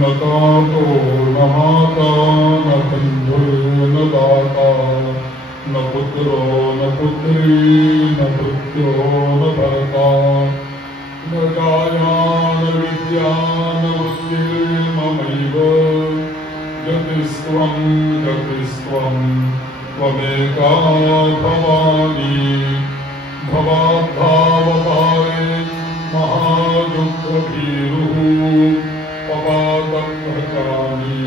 नकातो न माता न बंधुर् न दाता न पुत्रो न पुत्री न भृत्यो न भर्ता न जाया न विद्या न बुद्धिर्ममैव गतिस्त्वं त्वमेका भवानी भवाद्भावपारे महादुःखभीरुः पवादभ्रजामि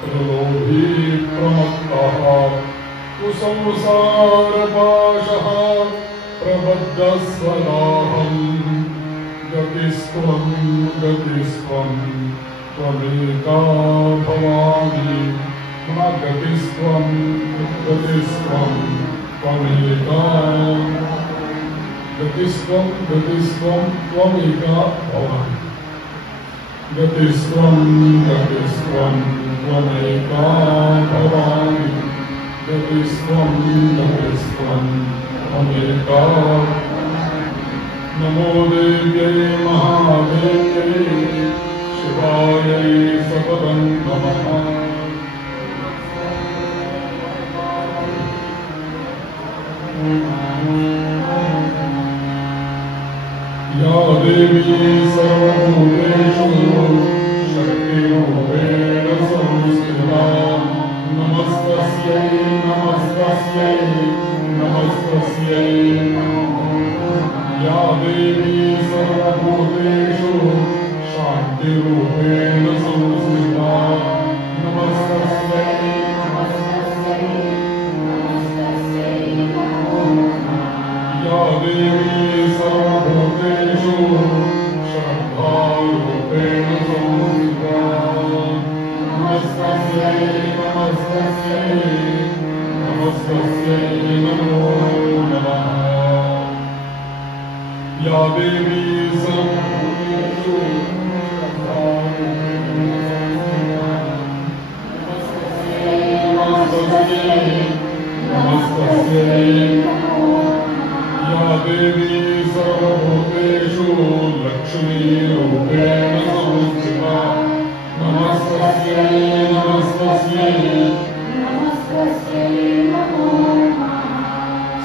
प्रलोभी प्रमत्तः कुसंसारपाशः प्रबद्धस्वदाहम् गतिस्त्वं त्वमेका भवानी गतिस्त्वं त्वमेका गतिस्त्वं त्वमेका भवानी गतिस्त्वं त्वमेका भवानी गतिस्त्वं त्वमेका। नमो देव्यै महादेव्यै शिवायै सपदं नमः। या देवी सर्वभूतेषु शक्तिरूपेण संस्थिता नमस्तस्यै नमस्तस्यै नमस्तस्यै। या देवी सर्वभूतेषु शान्तिरूपेण संस्थिता नमस्तस्यै नमस्तस्यै नमस्तस्यै। या देवी सर्वभूतेषु श्रद्धारूपेण संस्थिता नमस्तस्यै नमस्तस्यै नमस्तस्यै नमो नमः। या देवी सर्वभूतेषु नमस्तस्यै नमस्तस्यै। या देवी सर्वभूतेषु लक्ष्मीरूपेण संस्थिता नमस्तस्यै नमस्तस्यै नमस्तस्यै नमो नमः।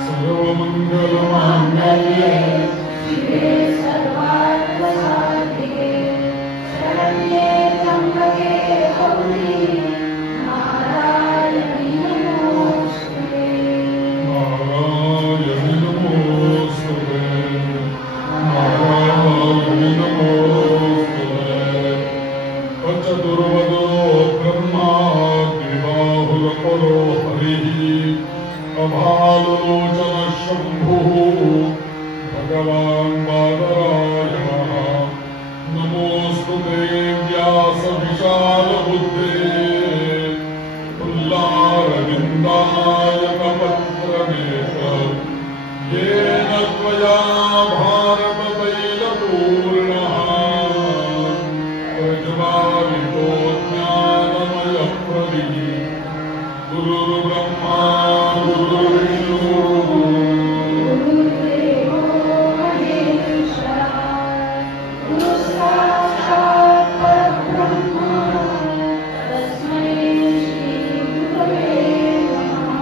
सर्वमङ्गलमाङ्गल्ये शिवे सर्वार्थसाधिके शरण्ये त्र्यम्बके गौरी नारायणी नमोस्तुते। नारायणी नमोस्तुते नारायणी नमोस्तुते। पचतुर्वदो ब्रह्मा द्विबाहुरपरो हरिः अभालोचन शम्भुः भगवान् बादरायणः। नमोऽस्तुते व्यासविशालबुद्धे पुल्लारविन्दायकपत्रनेत्र येन त्वया भारततैलपूर्णः प्रज्वालितो ज्ञानमयप्रदिः। गुरुर्ब्रह्मा गुरुर्विष्णु गुरुर्देवो महेश्वरः गुरुसाक्षात् परब्रह्म तस्मै श्रीगुरवे नमः।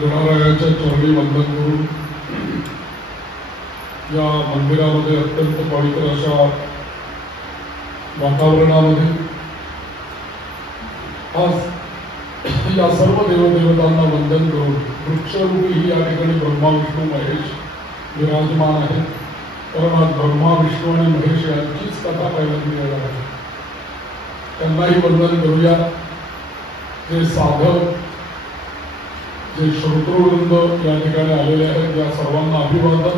गणरायाच्या चरणी वंदन करून या मंदिरामध्ये अत्यंत पवित्र अशा वातावरणामध्ये आज या सर्व देवदेवतांना वंदन करून वृक्षरूपी ही या ठिकाणी ब्रह्मा विष्णू महेश विराजमान आहेत. कारण आज ब्रह्मा विष्णू आणि महेश यांचीच कथा पहिल्यांदा येणार आहे. त्यांनाही वंदन करूया. जे साधक जे श्रोतृवृंद या ठिकाणी आलेले आहेत या सर्वांना अभिवादन.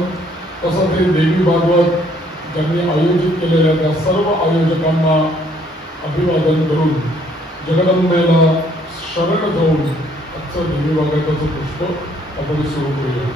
तसंच हे देवी भागवत ज्यांनी आयोजित केलेल्या त्या सर्व आयोजकांना अभिवादन करून जगदंबेला शरण जाऊन आजचं देवी भागवताचं पुष्प आपण सुरू करूया.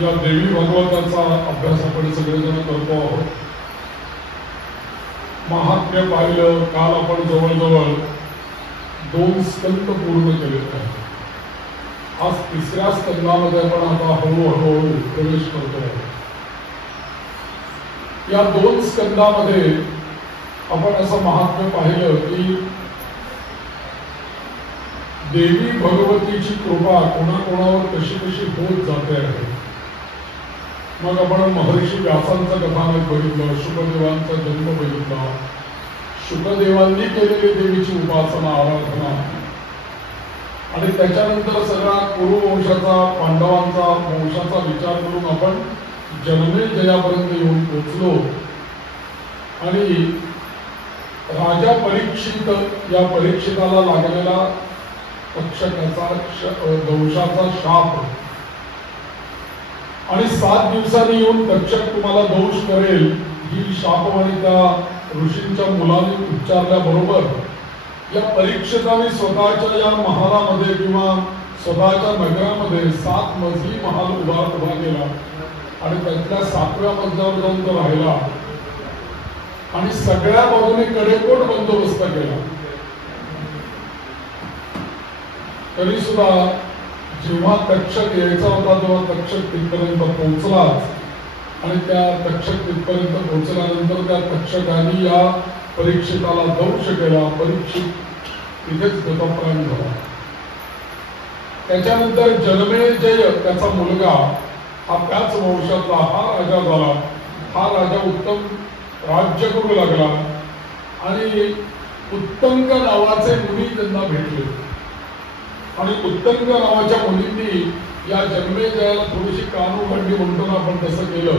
या देवी भागवताचा अभ्यास आपण सगळेजण करतो आहोत. महात्म्य पाहिलं, काल आपण जवळजवळ 2 स्कंद पूर्ण केलेले आहेत. आज 3ऱ्या स्कंदामध्ये आपण आता हळूहळू प्रवेश करतो आहोत. या 2 स्कंदामध्ये आपण असं महात्म्य पाहिलं की देवी भगवतीची कृपा कोणाकोणावर कशी कशी होत जाते आहे. मग आपण महर्षी व्यासांचं कथानक बघितलं, शुकदेवांचा जन्म बघितला, शुकदेवांनी केलेली देवीची उपासना आराधना, आणि त्याच्यानंतर सगळा कुरुवंशाचा पांडवांचा वंशाचा विचार करून आपण जनमेजयापर्यंत येऊन पोचलो. आणि राजा परीक्षित, या परीक्षिताला लागलेला तक्षकाचा दंशाचा शाप, आणि 7 दिवसांनी येऊन तक्षक तुम्हाला दोष करेल ही शापवाणी त्या ऋषींच्या मुलांनी उच्चारल्याबरोबर या परीक्षिताने स्वतःच्या या महालामध्ये किंवा स्वतःच्या नगरामध्ये 7 मजली महाल उभा केला आणि त्यातल्या 7व्या मजल्यावर जाऊन तो राहिला आणि सगळ्या बाजूने कडेकोट बंदोबस्त केला. तरी सुद्धा जेव्हा तक्षक यायचा होता तेव्हा तक्षक तिथपर्यंत पोहोचलाच, आणि त्या तक्षक तिथपर्यंत पोहोचल्यानंतर त्या तक्षकाने या परीक्षिताला दंश केला. परीक्षित तिथेच गतप्राण झाला. त्याच्यानंतर जनमेजय त्याचा मुलगा हा त्याच वंशातला हा राजा झाला. हा राजा उत्तम राज्य करू लागला आणि उत्तंग नावाचे मुनी त्यांना भेटले, आणि उत्तंग नावाच्या मुलींनी या जन्मेजयाला थोडीशी कान उघडली म्हणून आपण तसं केलं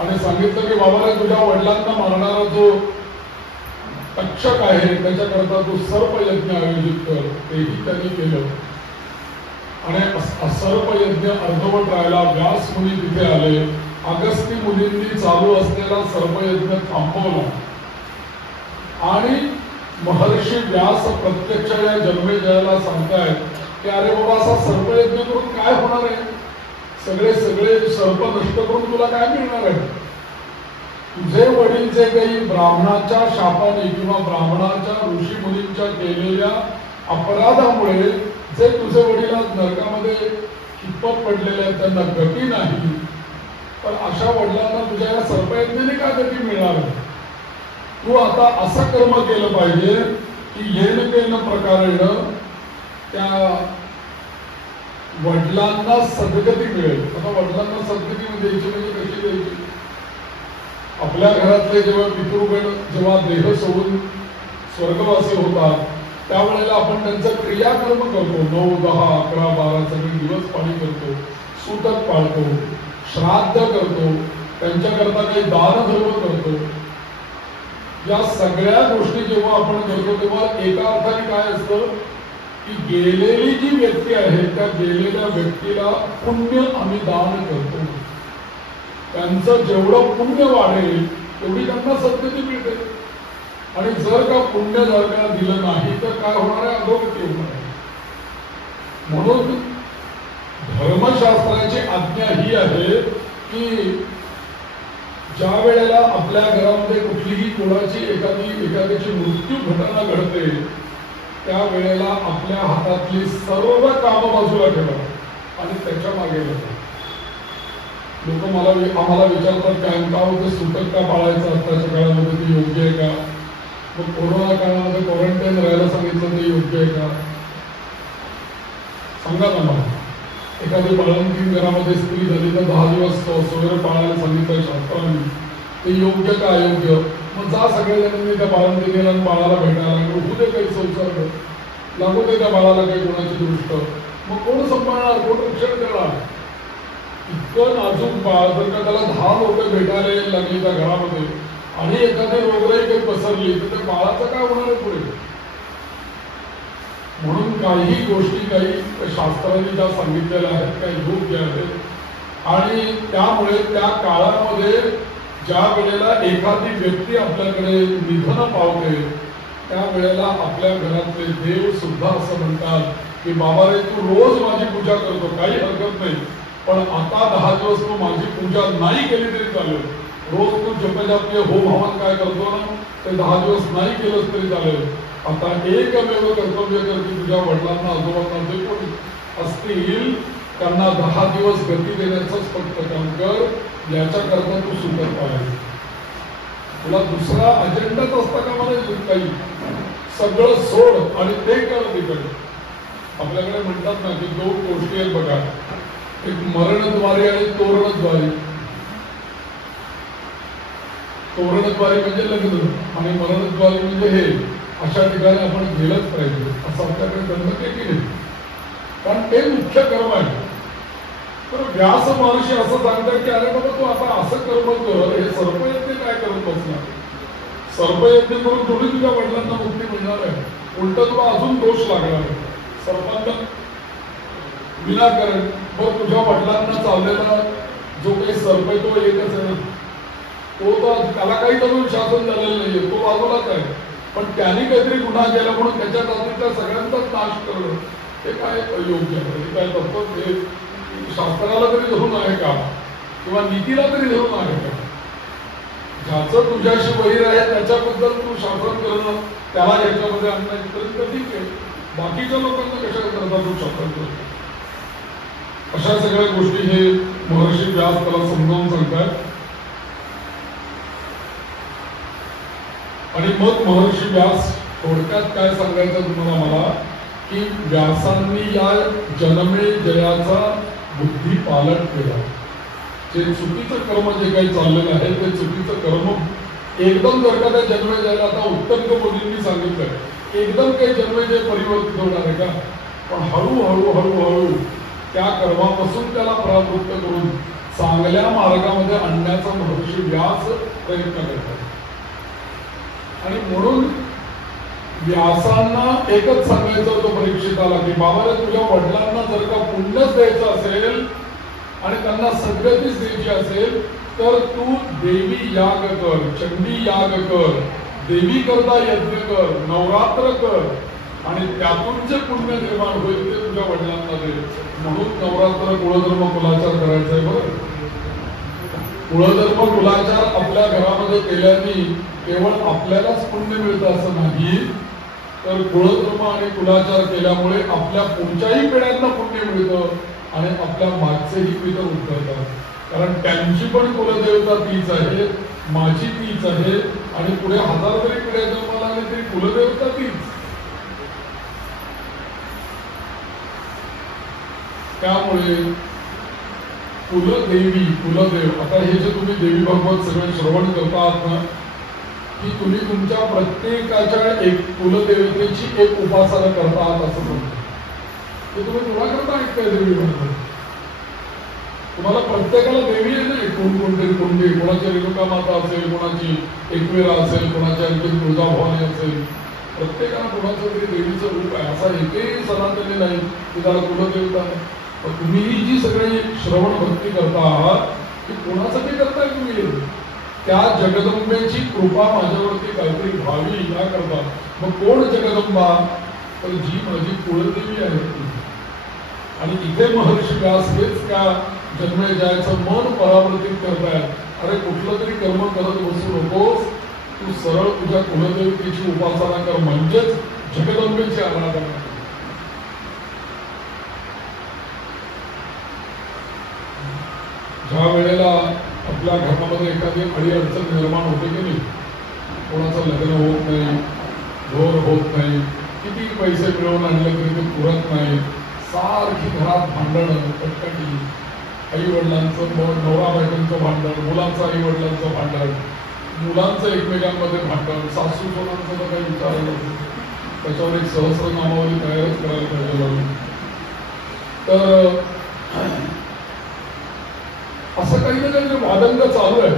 आणि सांगितलं की बाबाला तुझ्या वडिलांना मारणारा जो तक्षक आहे त्याच्याकरता तू सर्पयज्ञ आयोजित कर. तेही त्यांनी केलं आणि सर्पयज्ञ अर्धवट राहिला. व्यास मुनी तिथे आले. अगस्ती मुनींनी चालू असलेला सर्पयज्ञ थांबवला आणि महर्षी व्यास प्रत्यक्ष या जन्मेजयाला सांगतायत की अरे बाबा, असा सर्पयज्ञ करून काय होणार आहे? सगळे सर्प नष्ट करून तुला काय मिळणार आहे? तुझे वडील जे काही ब्राह्मणाच्या शापाने किंवा ब्राह्मणाच्या ऋषी मुनींच्या केलेल्या अपराधामुळे जे तुझे वडील आज नरकामध्ये कितपत पडलेले आहेत त्यांना गती नाही, पण अशा वडिलांना तुझ्या या सर्पयज्ञाने काय गती मिळणार आहे? तू आता असं कर्म केलं पाहिजे की येण केन प्रकारेण त्या वडिलांना सद्गती मिळेल. आता वडिलांना सद्गती द्यायची म्हणजे कशी द्यायची? आपल्या घरातले जेव्हा पितृगण जेव्हा देह सोडून स्वर्गवासी होतात त्यावेळेला आपण त्यांचं क्रियाकर्म करतो. 9, 10, 11, 12 सगळे दिवस पाणी करतो, सूतक पाळतो, श्राद्ध करतो, त्यांच्याकरता काही दानधर्म करतो. या सगळ्या गोष्टी जेव्हा आपण करतो तेव्हा एका अर्थाने काय असतं की गेलेली जी व्यक्ती आहे त्या गेलेल्या व्यक्तीला पुण्य आम्ही दान करतो. त्यांचं जेवढं पुण्य वाढेल तेवढी त्यांना सद्गती मिळते. आणि जर का पुण्य जर का दिलं नाही तर काय होणार आहे? अधोगती होणार आहे. म्हणून धर्मशास्त्राची आज्ञा ही आहे की ज्या वेळेला आपल्या घरामध्ये कुठलीही कोणाची एखाद्याची मृत्यू घटना घडते त्यावेळेला आपल्या हातातली सर्व कामं बाजूला ठेवा आणि त्याच्या मागे लागतात. लोक आम्हाला विचारतात काय होतं, सूतक का पाळायचं आत्ताच्या काळामध्ये, ते योग्य आहे का? मग कोरोना काळामध्ये क्वारंटाईन राहायला सांगितलं ते योग्य आहे का? सांगा ना मला. एखादी बाळंतीण घरामध्ये स्त्री झाली तर 10 दिवस सोयरे पाळायला सांगितलं शास्त्रांनी, ते योग्य का अयोग्य? मग जा सगळ्या त्या बाळंतीणीला आणि बाळाला भेटायला होऊ दे काही संसर्ग, लागू दे त्या बाळाला काही कोणाची दृष्ट, मग कोण सांभाळणार, कोण रक्षण करणार? इतकं नाजूक बाळ जर का त्याला 10 लोक भेटायला लागली त्या घरामध्ये आणि एखादी रोगराई काही पसरली तर त्या बाळाचं काय होणार आहे पुढे? म्हणून काही गोष्टी काही शास्त्रांनी ज्या सांगितलेल्या आहेत त्या योग्य आहेत आणि त्यामुळे त्या काळामध्ये ज्या वेळेला एखादी व्यक्ती आपल्याकडे निधन पावते त्यावेळेला आपल्या घरातले देव सुद्धा असं म्हणतात की बाबा रे तू रोज माझी पूजा करतो, काही हरकत नाही, पण आता 10 दिवस तू माझी पूजा नाही केली तरी चालेल. रोज तू जपजापीय होम हवन काय करतो ना ते 10 दिवस नाही केलंच तरी चालेल. आता एकमेव कर्तव्य कर की तुझ्या वडिलांना आजोबांना जे कोणी असतील त्यांना 10 दिवस गती देण्याचंच फक्त काम कर. याच्याकरता तू सुंदर पाहिजे. तुला दुसरा अजेंडाच असता का मला काही, सगळं सोड आणि ते कर तिकडे. आपल्याकडे म्हणतात ना की 2 गोष्टी आहेत बघा, एक मरणद्वारी आणि तोरणद्वारी. तोरणद्वारी म्हणजे लग्न आणि मरणद्वारी म्हणजे हे. अशा ठिकाणी आपण गेलंच पाहिजे असं आपल्याकडे गणमत आहे की नाही, कारण ते मुख्य कर्म आहे. तर व्यास महर्षी असं सांगतात की अरे बाबा तू आता असं कर्म कर, हे सर्पयज्ञ काय करत बसणार. सर्पयज्ञ करून थोडी तुझ्या वडिलांना मुक्ती मिळणार आहे, उलट तुला अजून दोष लागणार आहे. सर्पांना विनाकारण मग तुझ्या वडिलांना चाललेला जो काही सर्प आहे तो एकच आहे, तो तर त्याला काही तरुण शासन झालेलं नाहीये, तो बाजूलाच आहे. पण त्यांनी काहीतरी गुन्हा केला म्हणून त्याच्या जातीच्या सगळ्यांचाच नाश करणं हे काय योग्य आहे. हे काय तत्व हे शास्त्राला तरी धरून आहे का किंवा नीतीला तरी धरून आहे का. ज्याचं तुझ्याशी वैर आहे त्याच्याबद्दल तू शासन करणं त्याला याच्यामध्ये आणणं तर ठीक आहे, बाकीच्या लोकांना कशा करता तू शासन करतो. अशा सगळ्या गोष्टी हे महर्षी व्यास त्याला समजावून सांगतात. आणि मग महर्षी व्यास थोडक्यात काय सांगायचं तुम्हाला मला की व्यासांनी या जन्मे जयाचा बुद्धी पालट केला. जे चुकीचं कर्म जे काही चाललेलं आहे ते चुकीचं कर्म एकदम जर का त्या जन्मेजयाला आता उत्तम मोदींनी सांगितलं एकदम काही जन्मेजय परिवर्तित होणार आहे का, पण हळूहळू हळूहळू त्या कर्मापासून त्याला परावृत्त करून चांगल्या मार्गामध्ये आणण्याचा महर्षी व्यास प्रयत्न करतात. आणि म्हणून व्यासांना एकच सांगायचं होतं परीक्षिताला की बाबा तुझ्या वडिलांना जर का पुण्यच द्यायचं असेल आणि त्यांना सद्गतीच द्यायची असेल तर तू देवी याग कर, चंडी याग कर, देवी करता यज्ञ कर, नवरात्र कर आणि त्यातून जे पुण्य निर्माण होईल ते तुझ्या वडिलांना दे. म्हणून नवरात्र कुळधर्म कुलाचार करायचा आहे. बरं, कुळधर्म कुलाचार आपल्या घरामध्ये केल्याने केवळ आपल्यालाच पुण्य मिळतं असं नाही, तर कुळधर्म आणि कुलाचार केल्यामुळे आपल्या पुढच्याही पिढ्यांना पुण्य मिळतं आणि आपल्या मागचेही पितर उद्धारतात. कारण त्यांची पण कुलदेवता तीच आहे, माझी तीच आहे आणि पुढे 1000 जरी पिढ्या जन्माला आली तरी कुलदेवता तीच. त्यामुळे कुलदेवी कुलदेव, आता हे जे तुम्ही देवी भागवत सगळे श्रवण करतात ना की तुम्ही तुमच्या प्रत्येकाच्या एक कुलदेवतेची एक उपासना करतात असं म्हणतो. ते तुम्ही कुणाकरता ऐकताय देवी भागवत. तुम्हाला प्रत्येकाला देवी आहे नाही, कोणतरी कोणती, कोणाची रेणुका माता असेल, कोणाची एकविरा असेल, कोणाची आणखी तुळजाभवानी असेल, प्रत्येकाला कोणाचं तरी देवीचं रूप आहे. असा एकही सनातनी नाही की त्याला कुलदेवता आहे. तुम्हीही जी सगळी श्रवण भक्ती करता आहात ती कोणासाठी करताय तुम्ही, त्या जगदंबेची कृपा माझ्यावरती काहीतरी व्हावी याकरता. मग कोण जगदंबा, तर जी माझी कुळदेवी आहे ती. आणि इथे महर्षी व्यास हेच त्या जन्मेजयाचं मन परावर्तित करतायत. अरे कुठलं तरी कर्म करत बसू नकोस, तू सरळ तुझ्या कुलदेवतेची उपासना कर, म्हणजेच जगदंबेची आराधना. ज्या वेळेला आपल्या घरामध्ये एखादी अडीअडचण निर्माण होते की नाही, कोणाचं लग्न होत नाही, घोर होत नाही, किती पैसे मिळवून आणले तरी ते पुरत नाही, सारखी घरात भांडणं कटकटी, आई वडिलांचं नवरा बायकोंचं भांडण, मुलांचं आई वडिलांचं भांडण, मुलांचं एकमेकांमध्ये भांडण, सासू सोनांचं तर काही विचारायला नाही. त्याच्यावर एक सहस्रनामावली तयारच करायला पाहिजे. तर असं काही ना काही जे वादंग चालू आहे,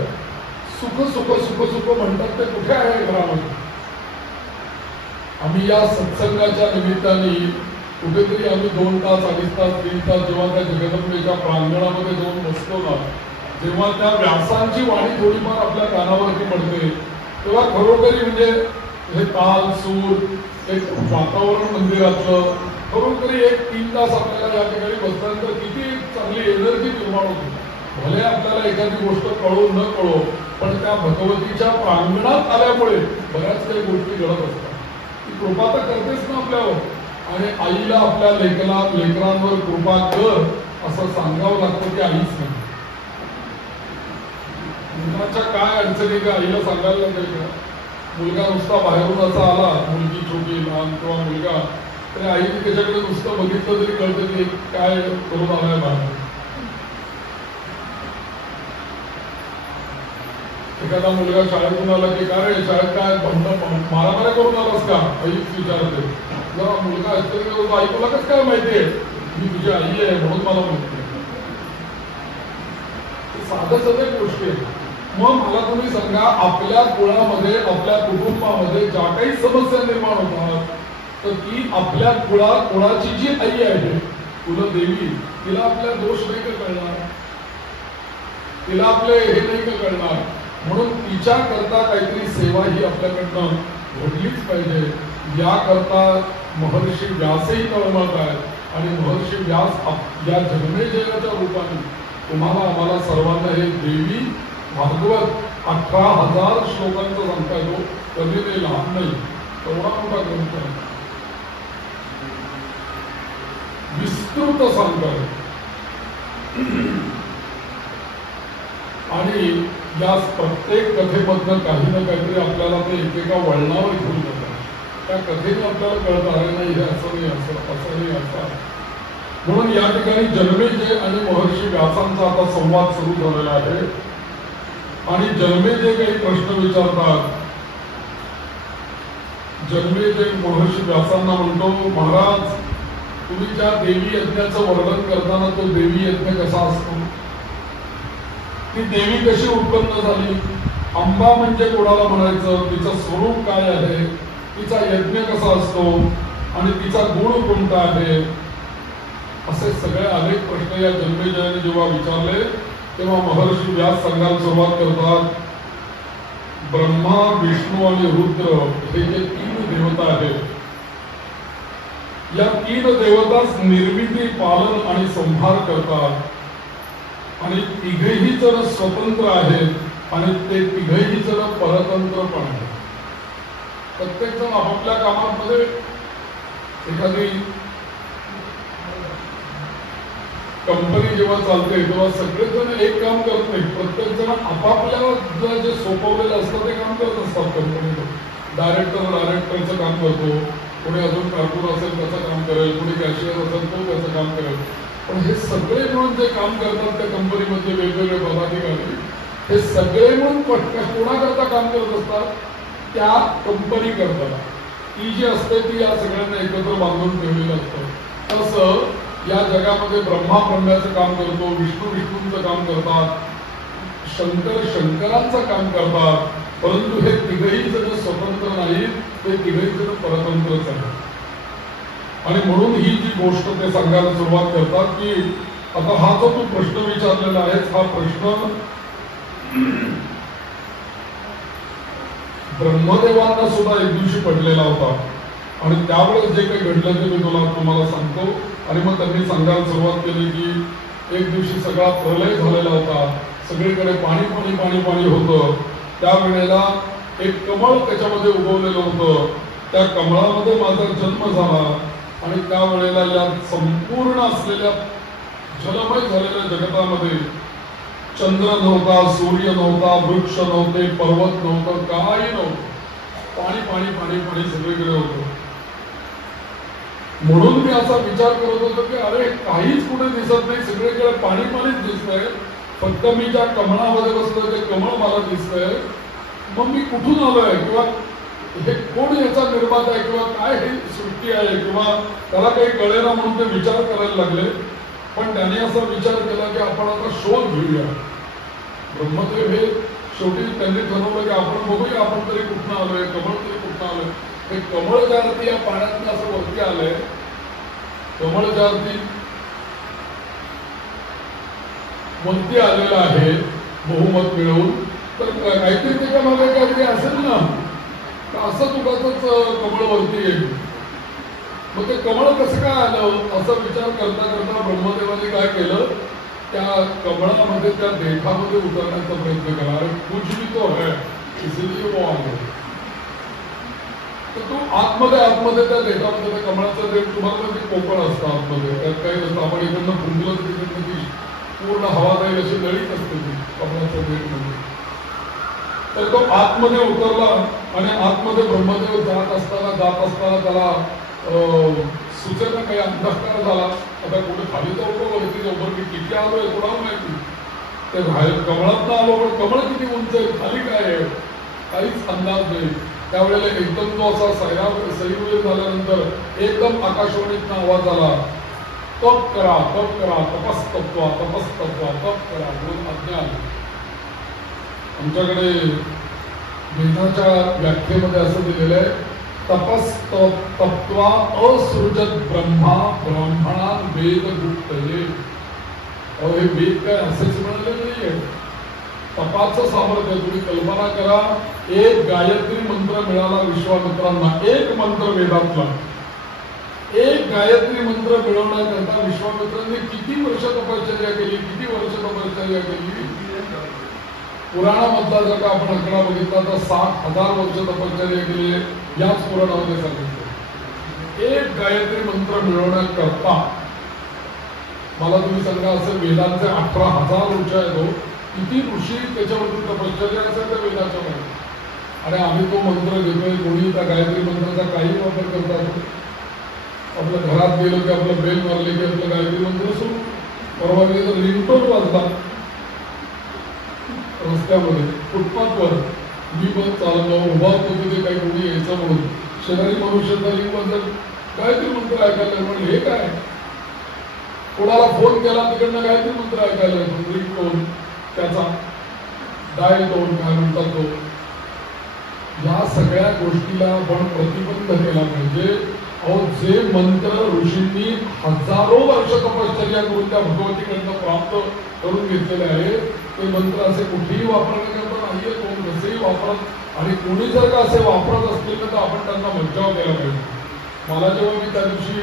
सुख सुख सुख सुख म्हणतात ते कुठे आहे घरामध्ये. आम्ही या सत्संगाच्या निमित्ताने कुठेतरी आम्ही 2 तास 2.5 तास 3 तास जेव्हा त्या जगदंबेच्या प्रांगणामध्ये जाऊन बसतो ना, जेव्हा त्या व्यासांची वाणी थोडीफार आपल्या कानावरती पडते तेव्हा खरोखरी म्हणजे हे ताल सूर एक वातावरण मंदिरातलं खरोखरी एक 3 तास आपल्याला या ठिकाणी बसल्यानंतर किती चांगली एनर्जी निर्माण होती. भले आपल्याला एखादी गोष्ट कळो न कळो, पण त्या भगवतीच्या प्रांगणात आल्यामुळे बऱ्याच काही गोष्टी घडत असतात. ती कृपा तर करतेच ना आपल्यावर. आणि आईला आपल्या लेकरांवर कृपा कर असं सांगावं लागतं की आईच नाही. मुलाच्या काय अडचणी त्या आईला सांगायला लागेल का? मुलगा नुसता बाहेरून असा आला, मुलगी छोटी लहान किंवा मुलगा, तरी आईने त्याच्याकडे नुसतं बघितलं तरी कळतं की काय करून आलाय बाहेर. एखादा मुलगा शाळेतून आला की काय रे शाळेत काय मारामाऱ्या करून आलास का? आईच विचारते. जरा मुलगा आश्चर्य करतो, आई तुला कसं काय माहितीये? मी तुझी आई आहे म्हणून मला माहिती आहे. साध्या साध्या गोष्टी आहेत. मग मला तुम्ही सांगा, आपल्या कुळामध्ये आपल्या कुटुंबामध्ये ज्या काही समस्या निर्माण होतात, तर ती आपल्या कुळाची जी आई आहे कुलदेवी, तिला आपल्या दोष नाही का कळणार? तिला आपले हे नाही का कळणार? म्हणून तिच्या करता काहीतरी सेवा ही आपल्याकडनं घडलीच पाहिजे. याकरता महर्षी व्यासही तळमळत आहेत आणि महर्षी व्यास या जन्मेजयाच्या रूपाने तुम्हाला आम्हाला सर्वांना हे देवी भागवत 18,000 श्लोकांचा सांगता येतो. कधी ते लहान नाही, एवढा मोठा ग्रंथ आहे, विस्तृत सांगताय. आणि या प्रत्येक कथेमधनं काही ना काहीतरी आपल्याला ते एकेका वळणावर घेऊन जातात. त्या कथेने आपल्याला कळत आहे नाही हे असं नाही, असं नाही, असं. म्हणून या ठिकाणी जन्मेजय आणि महर्षी व्यासांचा आता संवाद सुरू झालेला आहे. आणि जन्मेजय काही प्रश्न विचारतात. जन्मेजय महर्षी व्यासांना म्हणतो, महाराज तुम्ही ज्या देवी यज्ञाचं वर्णन करताना तो देवी यज्ञ कसा असतो, ती देवी कशी उत्पन्न झाली, अंबा म्हणजे कोणाला म्हणायचं, तिचं स्वरूप काय आहे, तिचा यज्ञ कसा असतो आणि तिचा गुण कोणता आहे, असे सगळे अनेक प्रश्न या जन्मेजयाने जेव्हा विचारले तेव्हा महर्षी व्यास सांगायला सुरुवात करतात. ब्रह्मा विष्णू आणि रुद्र हे जे 3 देवता आहेत, या 3 देवताच निर्मिती पालन आणि संहार करतात. आणि तिघेही जण स्वतंत्र आहेत आणि ते तिघेही जण परतंत्र पण आहेत. प्रत्येक जण आपापल्या कामामध्ये, एखादी कंपनी जेव्हा चालते तेव्हा सगळेजण एक काम करत नाही. प्रत्येक जण आपापल्या जे सोपवलेलं असतं ते काम करत असतात. कंपनीवर डायरेक्टरचं काम करतो, कोणी अजून कारकून असेल त्याचं काम करेल, कोणी कॅशियर असेल तो त्याचं काम करेल. पण हे सगळे मिळून जे काम करतात त्या कंपनीमधले वेगवेगळे पदाधिकारी, हे सगळे मिळून कोणाकरता काम करत असतात? त्या कंपनी करताना. ती जी असते ती या सगळ्यांना एकत्र बांधून ठेवलेलं असतं. तसं या जगामध्ये ब्रह्मा ब्रह्म्याचं काम करतो, विष्णू विष्णूंचं काम करतात, शंकर शंकरांचं काम करतात. परंतु हे तिघही जण स्वतंत्र नाहीत, ते तिघही जण परतंत्रच आहेत. आणि म्हणून ही जी गोष्ट ते सांगायला सुरुवात करतात की आता हा जो तू प्रश्न विचारलेला आहे, हा प्रश्न ब्रह्मदेवांना सुद्धा एक दिवशी पडलेला होता. आणि त्यावेळेस जे काही घडलं ते मी तुम्हाला सांगतो. आणि मग त्यांनी सांगायला सुरुवात केली की एक दिवशी सगळा प्रलय झालेला होता, सगळीकडे पाणी पाणी पाणी पाणी होतं. त्यावेळेला एक कमळ त्याच्यामध्ये उगवलेलं होतं. त्या कमळामध्ये माझा जन्म झाला. आणि त्यावेळेला या संपूर्ण असलेल्या जलमय झालेल्या जगतामध्ये चंद्र नव्हता, सूर्य नव्हता, वृक्ष नव्हते, पर्वत नव्हतं, काही नव्हतं. पाणी पाणी पाणी पाणी सगळीकडे होतं. म्हणून मी असा विचार करत होतो की अरे काहीच कुठे दिसत नाही, सगळीकडे पाणी पाणीच दिसतंय. फक्त मी ज्या कमळामध्ये बसलोय ते कमळ मला दिसतंय. मग मी कुठून आलोय, किंवा हे कोण याचा निर्माता आहे, किंवा काय ही सृष्टी आहे, किंवा त्याला काही कळेना. म्हणून ते विचार करायला लागले. पण त्याने असा विचार केला की आपण आता शोध घेऊया. ब्रह्मदेव हे शेवटी त्यांनी ठरवलं की आपण बघूया आपण तरी कुठनं आलोय, कमळ तरी कुठनं आलोय. हे कमळ ज्या अर्थी या पाण्यातनं असं वरती आलंय, कमळ ज्या अर्थी वरती आलेलं आहे बहुमत मिळवून, तर काहीतरी त्याच्या मागे काहीतरी असेल ना. असं तुगाच कमळ वरती येईल. मग ते कमळ कसं काय आलं असा विचार करता करता ब्रह्मदेवाने काय केलं, त्या कमळामध्ये त्या देठामध्ये उतरण्याचा प्रयत्न केला. अरे कुछ भी तो है इसलिए वो आ गए. तर तू आतमध्ये त्या देठामध्ये त्या कमळाचं देठ तुम्हाला म्हणजे कोकण असतं आतमध्ये, त्यात काही नसतं. आपण इकडनं फुंकलं तर तिकडनं ती पूर्ण हवा जाईल अशी नळीच असते ती कमळाच्या देठमध्ये. तर तो आतमध्ये उतरला आणि आतमध्ये ब्रह्मदेव जात असताना त्याला सुचना काही अंधकार झाला. आता कुठे खाली तर होतो वरती जाऊ, मी किती आलोय कोणाला माहिती. ते कमळात आलो पण कमळ किती उंच आहे, खाली काय आहे काहीच अंदाज नाही. त्यावेळेला एकदम तो असा सैरवेळ झाल्यानंतर एकदम आकाशवाणीतनं आवाज आला, तप करा तपस्तत्वा तप करा म्हणून आज्ञा आली. आमच्याकडे वेदाच्या व्याख्येमध्ये असं दिलेलं आहे, तपस्तत्वा असृजत ब्रह्मा ब्राह्मणा वेद गुप्तये. हे वेद काय असेच म्हणाले नाहीये. तपाचं सामर्थ्य तुम्ही कल्पना करा, एक गायत्री मंत्र मिळाला विश्वामित्रांना, एक मंत्र वेदातला. एक गायत्री मंत्र मिळवण्याकरता विश्वामित्रांनी किती वर्ष तपश्चर्या केली, पुराणामधला जर का आपण आकडा बघितला तर 60,000 वर्ष तपश्चर्या केली याच पुराणामध्ये सांगितलं. एक गायत्री मंत्र मिळवण्याकरता मला तुम्ही सांगा, असं वेदांचे 18,000 ऋषी आहेत, किती ऋषी त्याच्यावरती तपश्चर्या असेल त्या वेदाच्या मध्ये. आणि आम्ही तो मंत्र घेतोय, कोणी त्या गायत्री मंत्राचा काही वापर करतात. आपल्या घरात गेलो की आपलं बेल मारले की आपलं गायत्री मंत्र सुरू. परवा तर रिंगटोन वाजला रस्त्यामध्ये फुटपाथवर, मी पण चाललो उभा होतो तिथे काही कोणी यायचं म्हणून, शेजारी मनुष्याचा रिंग वाजत गायत्री मंत्र ऐकायला. म्हणजे हे काय, कोणाला फोन केला तिकडनं गायत्री मंत्र ऐकायला येतो, रिंगटोन त्याचा डायल टोन काय म्हणतात तो. या सगळ्या गोष्टीला आपण प्रतिबंध केला पाहिजे. अहो, जे मंत्र ऋषींनी हजारो वर्ष तपश्चर्या करून त्या भगवतीकडनं प्राप्त करून घेतलेले आहे, ते मंत्र असे कुठेही वापरण्याकरता नाहीये. कोण कसेही वापरत, आणि कोणी जर का असे वापरत असतील तर आपण त्यांना बचाव केला पाहिजे. मला जेव्हा मी त्या दिवशी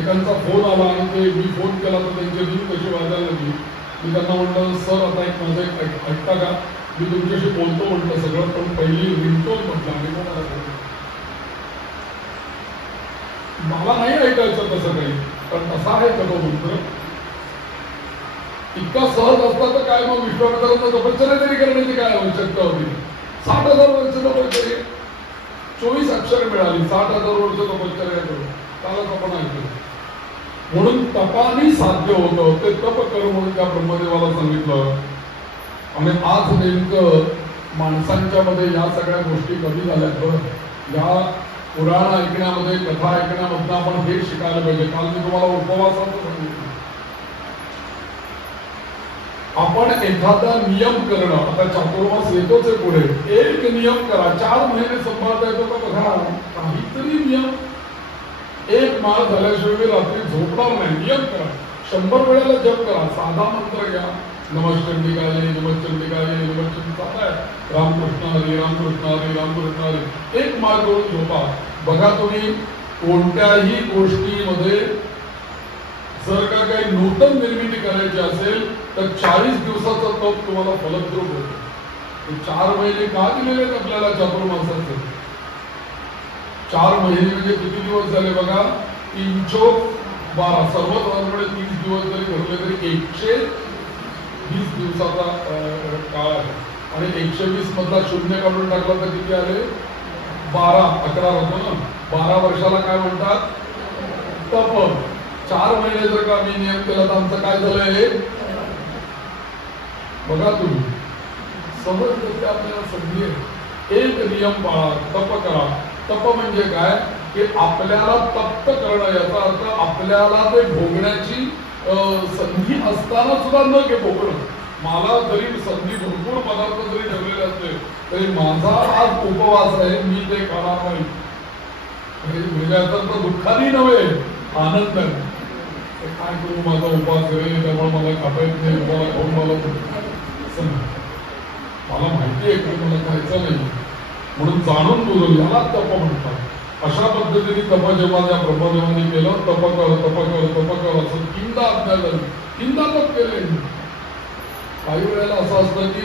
एकांचा फोन आला आणि ते मी फोन केला तर त्यांची रिंग कशी वाजायला लागली, मी त्यांना म्हटलं, सर आता एक माझं एक ऐकता का, मी तुमच्याशी बोलतो म्हटलं सगळं, पण पहिली रिंगटोन म्हटलं आणि मला नाही ऐकायचं तसं काही. पण तसा आहे का तो मंत्र इतका सहज असता तर काय मग विश्वामित्रांना तपश्चर्या तरी करण्याची काय आवश्यकता होती. 60,000 वर्ष तपश्चर्या, 24 अक्षर मिळाली, 60,000 वर्ष तपश्चर्या करून कालच आपण ऐकलं. म्हणून तपानी साध्य होतं, ते तप कर म्हणून त्या ब्रह्मदेवाला सांगितलं. आणि आज नेमकं माणसांच्या मध्ये या सगळ्या गोष्टी कमी झाल्या. या पुराण ऐकण्यामध्ये, कथा ऐकण्यामधनं आपण हे शिकायला पाहिजे. काल मी तुम्हाला उपवासाचं सांगितलं. आपण एखादा नियम करणं, आता चातुर्मास येतोच आहे पुढे, एक नियम करा, 4 महिने सांभाळता येतो का बघा, काहीतरी नियम. एक माळ झाल्याशिवाय मी रात्री झोपणार नाही, नियम करा. 100 वेळेला जप करा, साधा मंत्र घ्या, नमश्चंडिकाय नमश्चंडिकाय नमश्चंडिकाय, रामकृष्ण हरी रामकृष्ण हरी रामकृष्ण हरी. एक माळ करून झोपा. बघा, तुम्ही कोणत्याही गोष्टीमध्ये जर का काही नूतन निर्मिती करायची असेल तर 40 दिवसाचा तप तुम्हाला फलद्रूप होतो. 4 महिने का दिलेले आहेत आपल्याला चातुर्मासाचे? 4 महिने म्हणजे किती दिवस झाले बघा, 3 चोक 12, सर्वसाधारणपणे 30 दिवस जरी धरले तरी 120 दिवसाचा काळ आहे. आणि 120 मधला 0 काढून टाकला तर किती आले? 12, 11 होतो ना. 12 वर्षाला काय म्हणतात? तप. 4 महिने जर का आम्ही नियम केला तर आमचं काय झालंय बघा तुम्ही. समज आपल्याला संधी आहे. एक नियम पाळा, तप करा. तप म्हणजे काय की आपल्याला तप्त करणं, याचा अर्थ आपल्याला ते भोगण्याची संधी असताना सुद्धा न घे भोगणं. मला जरी संधी भरपूर पदार्थ जरी ठेवलेले असले तरी माझा आज उपवास आहे, मी ते खाणार नाही. म्हणजे याचा दुःखाने नव्हे, आनंद आहे. काय करू, माझा उपवास करेल त्यामुळे मला खाता येत नाही, मला खाऊन मला माहिती आहे की मला खायचं नाही. म्हणून जाणून बुजून याला तप म्हणतात. अशा पद्धतीने तप जेव्हा त्या ब्रह्मदेवांनी केलं, तप कर असं तीनदा आज्ञा झाली, तीनदा तप केले. काही वेळेला असं असतं की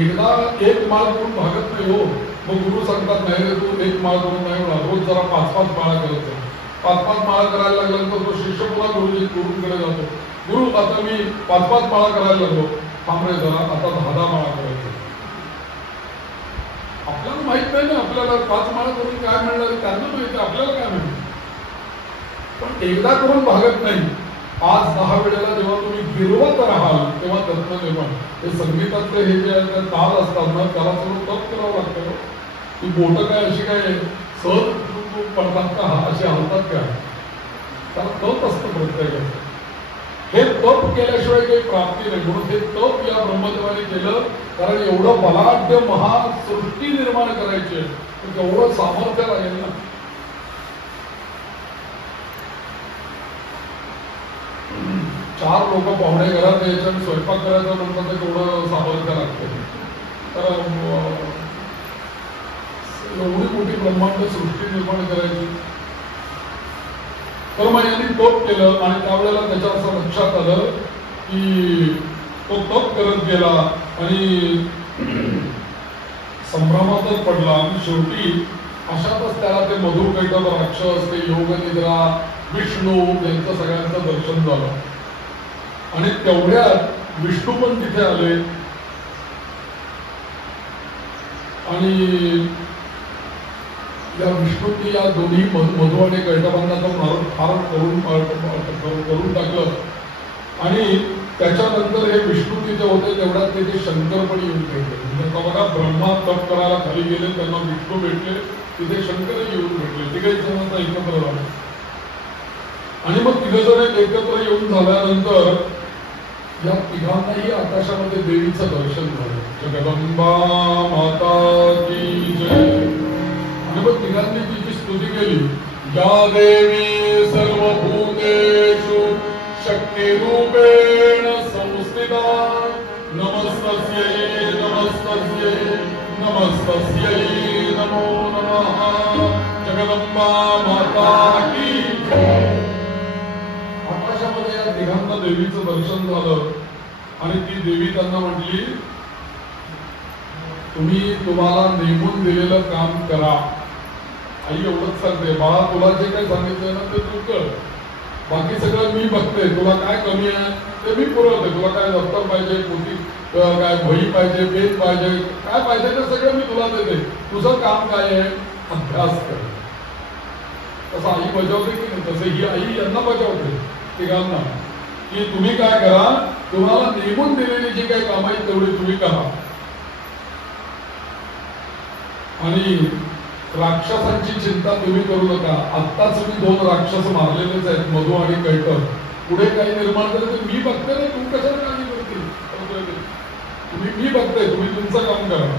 एकदा एक माळ करून भागत नाही हो, मग गुरु सांगतात नाही रे तू एक माळ करून नाही होणार, रोज जरा 5-5 माळा करायचं. 5-5 माळा करायला लागल्यानंतर तो शिष्य पुन्हा गुरुकडे जातो, गुरु आता मी 5-5 माळा करायला लागलो, थांब रे जरा आता 10-10 माळा करायचं. आपल्याला माहित नाही ना आपल्याला 5 माळा करून काय मिळणार, त्यांना माहिती, आपल्याला काय माहिती. पण एकदा करून भागत नाही. 5-10 वेळेला जेव्हा तुम्ही गिरवत राहाल तेव्हा तत्व निर्माण. हे संगीतातले हे जे ताल असतात ना त्याला सगळं तप करावं लागतं. ती बोटं काय अशी काय सहज पडतात का, अशी हलतात का, त्याला तप असतं प्रत्येकाचं. हे तप केल्याशिवाय काही प्राप्ती नाही. म्हणून हे तप या ब्रह्मदेवाने केलं, कारण एवढं बलाढ्य महासृष्टी निर्माण करायची आहे, एवढं सामर्थ्य लागेल ना. चार लोक पाहुणे घरात यायचे आणि स्वयंपाक करायचा म्हणतात तर तेवढं सामर्थ्य लागतं. तर एवढी मोठी ब्रह्मांड सृष्टी निर्माण करायची. तर मग यांनी तप केलं आणि त्यावेळेला त्याच्या असं लक्षात आलं की तो तप करत गेला आणि संभ्रमातच पडला. आणि शेवटी अशातच त्याला ते मधुर कैटभ राक्षस, ते योगनिद्रा, विष्णू यांचं सगळ्यांचं दर्शन झालं. आणि तेवढ्यात विष्णू पण तिथे आले आणि या विष्णूंनी या दोन्ही मधु आणि कैटभांना मारून फार करून टाकलं. आणि त्याच्यानंतर हे विष्णू तिथे होते तेवढ्यात तिथे शंकर पण येऊन भेटले. म्हणजे बघा ब्रह्मा तप करायला खाली गेले, त्यांना विष्णू भेटले, तिथे शंकरही येऊन भेटले. तिघही जणांचा एकत्र झाला. आणि मग तिघजण एकत्र येऊन झाल्यानंतर या तिघांनाही आकाशामध्ये देवीचं दर्शन झालं. जगदंबा माता की जय. आणि मग तिघांनी तिची स्तुती केली. या देवी सर्वभूतेषु शक्तिरूपेण संस्थिता नमस्तस्यै नमस्तस्यै नमस्तस्यै नमो नमः. जगदंबा माता की जय. आकाशामध्ये या तिघांना देवीचं दर्शन झालं आणि ती देवी त्यांना म्हटली, तुम्ही तुम्हाला नेमून दिलेलं काम करा. आई एवढंच सांगते, बाळा तुला जे काही सांगितलं ना ते तू कर, बाकी सगळं मी बघते. तुला काय कमी आहे ते मी पुरवते. तुला काय दफ्तर पाहिजे, पोथी काय वही पाहिजे, पेन पाहिजे, काय पाहिजे ते सगळं मी तुला देते. तुझं काम काय आहे, अभ्यास कर. तसं आई बजावते की नाही, तसं ही आई यांना बजावते तिघांना की तुम्ही काय करा, तुम्हाला नेमून दिलेली जी काही कामं आहेत तेवढी तुम्ही करा. आणि राक्षसांची चिंता तुम्ही करू नका. आत्ताच मी 2 राक्षस मारलेलेच आहेत, मधु आणि कैटभ. पुढे काही निर्माण केलं तर मी बघते ना, तू कशाला काळजी करते, मी बघते, तुम्ही तुमचं काम करा.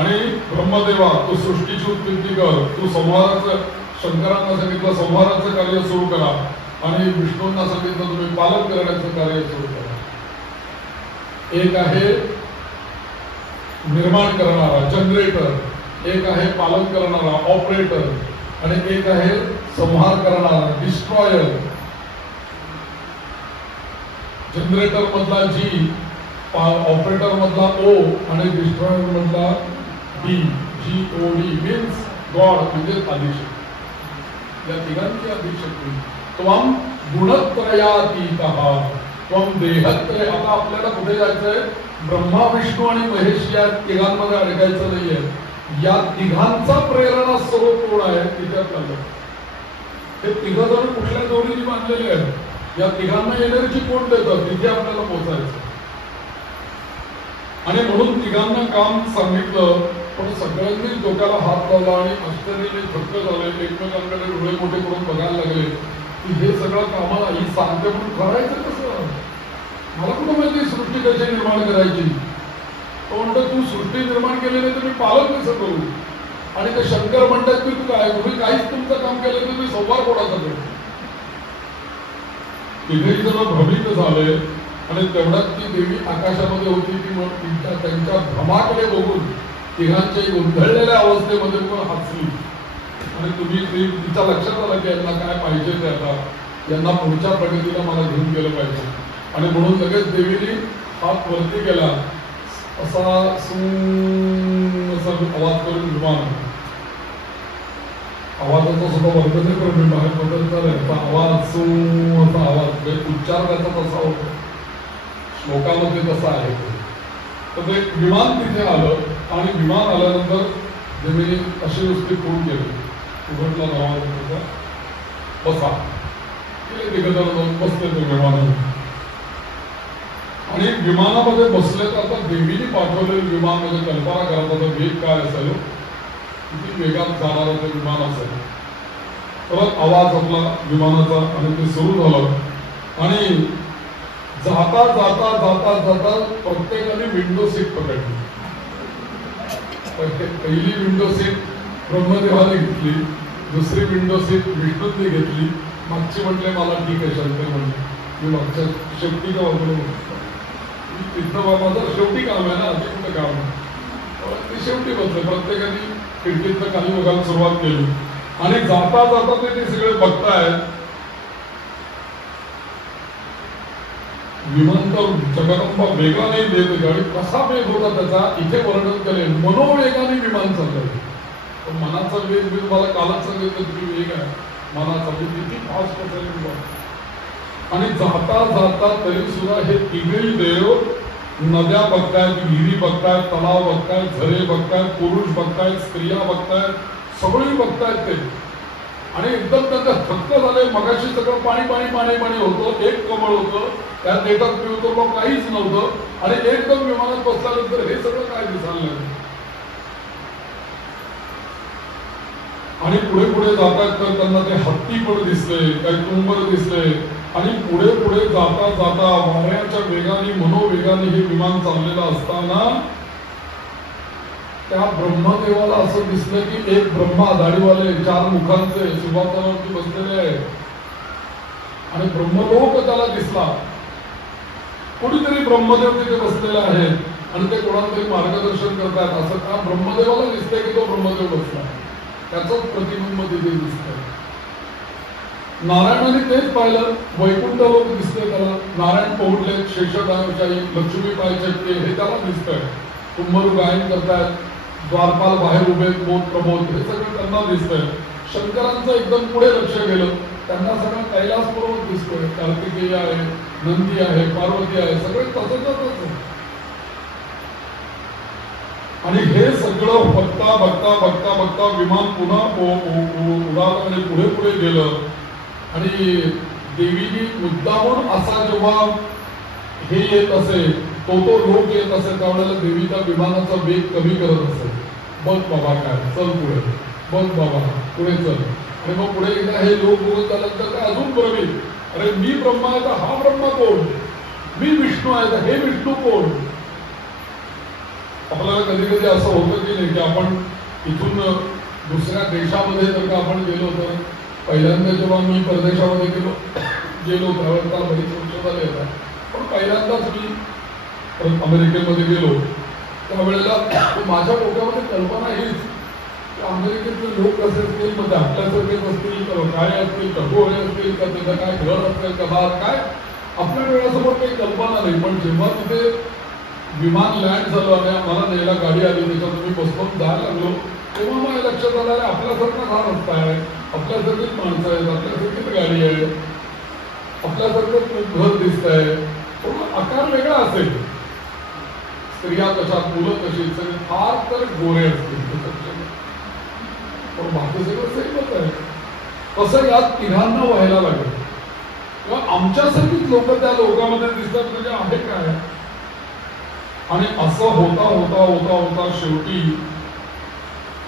आणि ब्रह्मदेवा तू सृष्टीची उत्पत्ती कर, तू संहाराचं, शंकरांना सांगितलं संहाराचं कार्य सुरू करा आणि विष्णूंना सांगितलं तुम्ही पालन करण्याचं कार्य सुरू करा. एक आहे निर्माण करणारा जनरेटर, एक आहे पालन करणारा ऑपरेटर आणि एक आहे संहार करणारा डिस्ट्रॉयर. जनरेटर मधला जी, ऑपरेटर मधला ओ आणि डिस्ट्रॉयर मधला डी, GOD मीन्स गॉड, म्हणजे आदिशक्ती. या तिघांची आदिशक्ती. त्वम गुणत्रयातीतः त्वम देहत्रय. आता आपल्याला कुठे जायचंय, ब्रह्मा विष्णू आणि महेश या तिघांमध्ये अडकायचं नाहीये. या तिघांचा प्रेरणा स्रोत कोण आहे तिथे चाललं. हे तिघजण कुठल्या जोडीने बांधलेले आहेत, या तिघांना एनर्जी कोण देतं तिथे आपल्याला पोहोचायचं. आणि म्हणून तिघांना काम सांगितलं, पण सगळ्यांनी डोक्याला हात लावला आणि आश्चर्याने थक्क झाले. एकमेकांकडे डोळे मोठे करून बघायला लागले की हे सगळं कामाला ही सांगते म्हणून करायचं कसं. मला कुठं माहिती सृष्टी कशी निर्माण करायची. तो म्हणतो तू सृष्टी निर्माण केली नाही तर मी पालन कसं करू. आणि ते शंकर म्हणतात की तू काय, तुम्ही काहीच तुमचं काम केलं तर तुम्ही संवाद कोणाचा करू. तिघेही जण भ्रमित झाले आणि तेवढ्यात ती देवी आकाशामध्ये होती. ती त्यांच्या भ्रमाकडे बघून तिघांच्याही गोंधळलेल्या अवस्थेमध्ये पण हसली आणि तुम्ही तिच्या लक्षात आलं की यांना काय पाहिजे ते आता यांना पुढच्या प्रगतीला मला घेऊन गेलं पाहिजे आणि म्हणून लगेच देवीने हात वरती केला असा असा आवाज करून विमान आवाजाचा सुद्धा वर्ग नाही करून मी बाहेर बदलणार आहे आवाज असा आवाज उच्चार त्याचा तसा होतो श्लोकामध्ये तसा आहे तर ते विमान तिथे आलं आणि विमान आल्यानंतर देवीने अशी नुसती फोन केली उघडला नावाचा बसा बसले ते विमानात आणि विमानामध्ये बसले तर आता देवीने पाठवलेलं विमान म्हणजे कल्पना करत वेग काय असेल किती वेगात जाणारं ते विमान असेल परत आवाज आपला विमानाचा आणि ते सुरू झालं आणि जाता जाता जाता जाता प्रत्येकाने विंडो सीट पकडली पहिली विंडो सीट ब्रह्मदेवाने घेतली दुसरी विंडो सीट विष्णूने घेतली मागची म्हटले मला ठीक आहे शंकर म्हणले मी मागच्या शेवटी का वागलो तिथं माझं शेवटी काम आहे ना असे कुठं काम आहे ते शेवटी बसले प्रत्येकाने खिडकीतनं काही बघायला सुरुवात केली आणि जाता जाता ते सगळे बघतायत विमानतळ जगदंबा वेगळा नाही देत गाडी कसा वेग होता त्याचा इथे वर्णन करेल मनोवेगाने विमान चाललंय मनाचा वेग मी तुम्हाला कालच सांगितलं किती वेग आहे मनाचा किती फास्ट असेल आणि जाता जाता तरी सुद्धा हे तिघही देव नद्या बघतायत विहिरी बघतायत तलाव बघतायत झरे बघतायत पुरुष बघतायत स्त्रिया बघतायत सगळी बघतायत ते आणि एकदम त्यांना थक्क झाले मगाशी सगळं पाणी पाणी पाणी पाणी होतं एक कमळ होतं त्यात एकाच पिवतो काहीच नव्हतं आणि एकदम विमानात बसल्यानंतर हे सगळं काय दिसायला आणि पुढे पुढे जातात तर त्यांना ते हत्ती पण दिसले काही तुंबर दिसले आणि पुढे पुढे जाता जाता वाऱ्याच्या वेगाने मनोवेगाने हे विमान चाललेलं असताना त्या ब्रह्मदेवाला असं दिसलं की एक ब्रह्मा दाढीवाले 4 मुखांचे सिंहासनावरती बसलेले आहे आणि ब्रह्मलोक त्याला दिसला कोणीतरी ब्रह्मदेव तिथे बसलेला आहे आणि ते कोणाला तरी मार्गदर्शन करतात असं का ब्रह्मदेवाला दिसतंय की तो ब्रह्मदेव बसला त्याचंच प्रतिबिंब तिथे दिसतंय नारायणाने तेच पाहिलं वैकुंठ लोक दिसतंय त्याला नारायण पोहडले शेषशाही लक्ष्मी पाय चटके हे त्याला दिसतंय कुंभरू गायन करतायत द्वारपाल बाहेर उभे बोध प्रबोध हे सगळं त्यांना दिसतंय शंकरांचं एकदम पुढे लक्ष गेलं त्यांना सगळं कैलास पर्वत दिसतोय कार्तिकेय आहे नंदी आहे पार्वती आहे सगळे तसंच आणि हे सगळं बघता बघता बघता बघता विमान पुन्हा उडालं आणि पुढे पुढे गेलं आणि देवीची मुद्दामून असा जेव्हा हे येत असे तो लोक येत असेल त्यावेळेला देवी त्या विमानाचा वेग कमी करत असेल बघ बाबा काय चल पुढे बघ बाबा पुढे चल आणि मग पुढे एकदा हे लोक बोलत झाल्यानंतर काय अजून बरोबर अरे मी ब्रह्मा आहे तर हा ब्रह्मा कोण मी विष्णू आहे तर हे विष्णू कोण आपल्याला कधी कधी असं होतं की नाही की आपण इथून दुसऱ्या देशामध्ये जर का आपण गेलो तर पहिल्यांदा जेव्हा मी परदेशामध्ये गेलो त्यावेळेस त्याला बरीच वर्ष झाले येतात पण पहिल्यांदाच मी अमेरिकेमध्ये गेलो त्यावेळेला माझ्या डोक्यामध्ये कल्पना हीच अमेरिकेतले लोक कसे असतील म्हणजे आपल्यासारखेच असतील काय असतील कठोरे असतील का त्याचं काय घर असेल का बाहेर काय आपल्या वेळासमोर काही कल्पना नाही पण जेव्हा तिथे विमान लँड झालं आणि आम्हाला न्यायला गाडी आली त्याच्यात मी बसवून जायला लागलो तेव्हा माझ्या लक्षात आलं आपल्यासारखा हा रस्ता आहे आपल्यासारखीच माणसं आहेत आपल्यासारखीच गाडी आहे आपल्यासारखंच घर दिसत आहे पण आकार वेगळा असेल स्त्रिया कशा मुलं कशी सगळे फार तर गोरे असतील पण बाकी सगळं सेमच आहे तसं यात तिघांना व्हायला लागेल किंवा आमच्यासारखीच लोक त्या लोकांमध्ये दिसतात म्हणजे आहे काय आणि असं होता होता होता होता शेवटी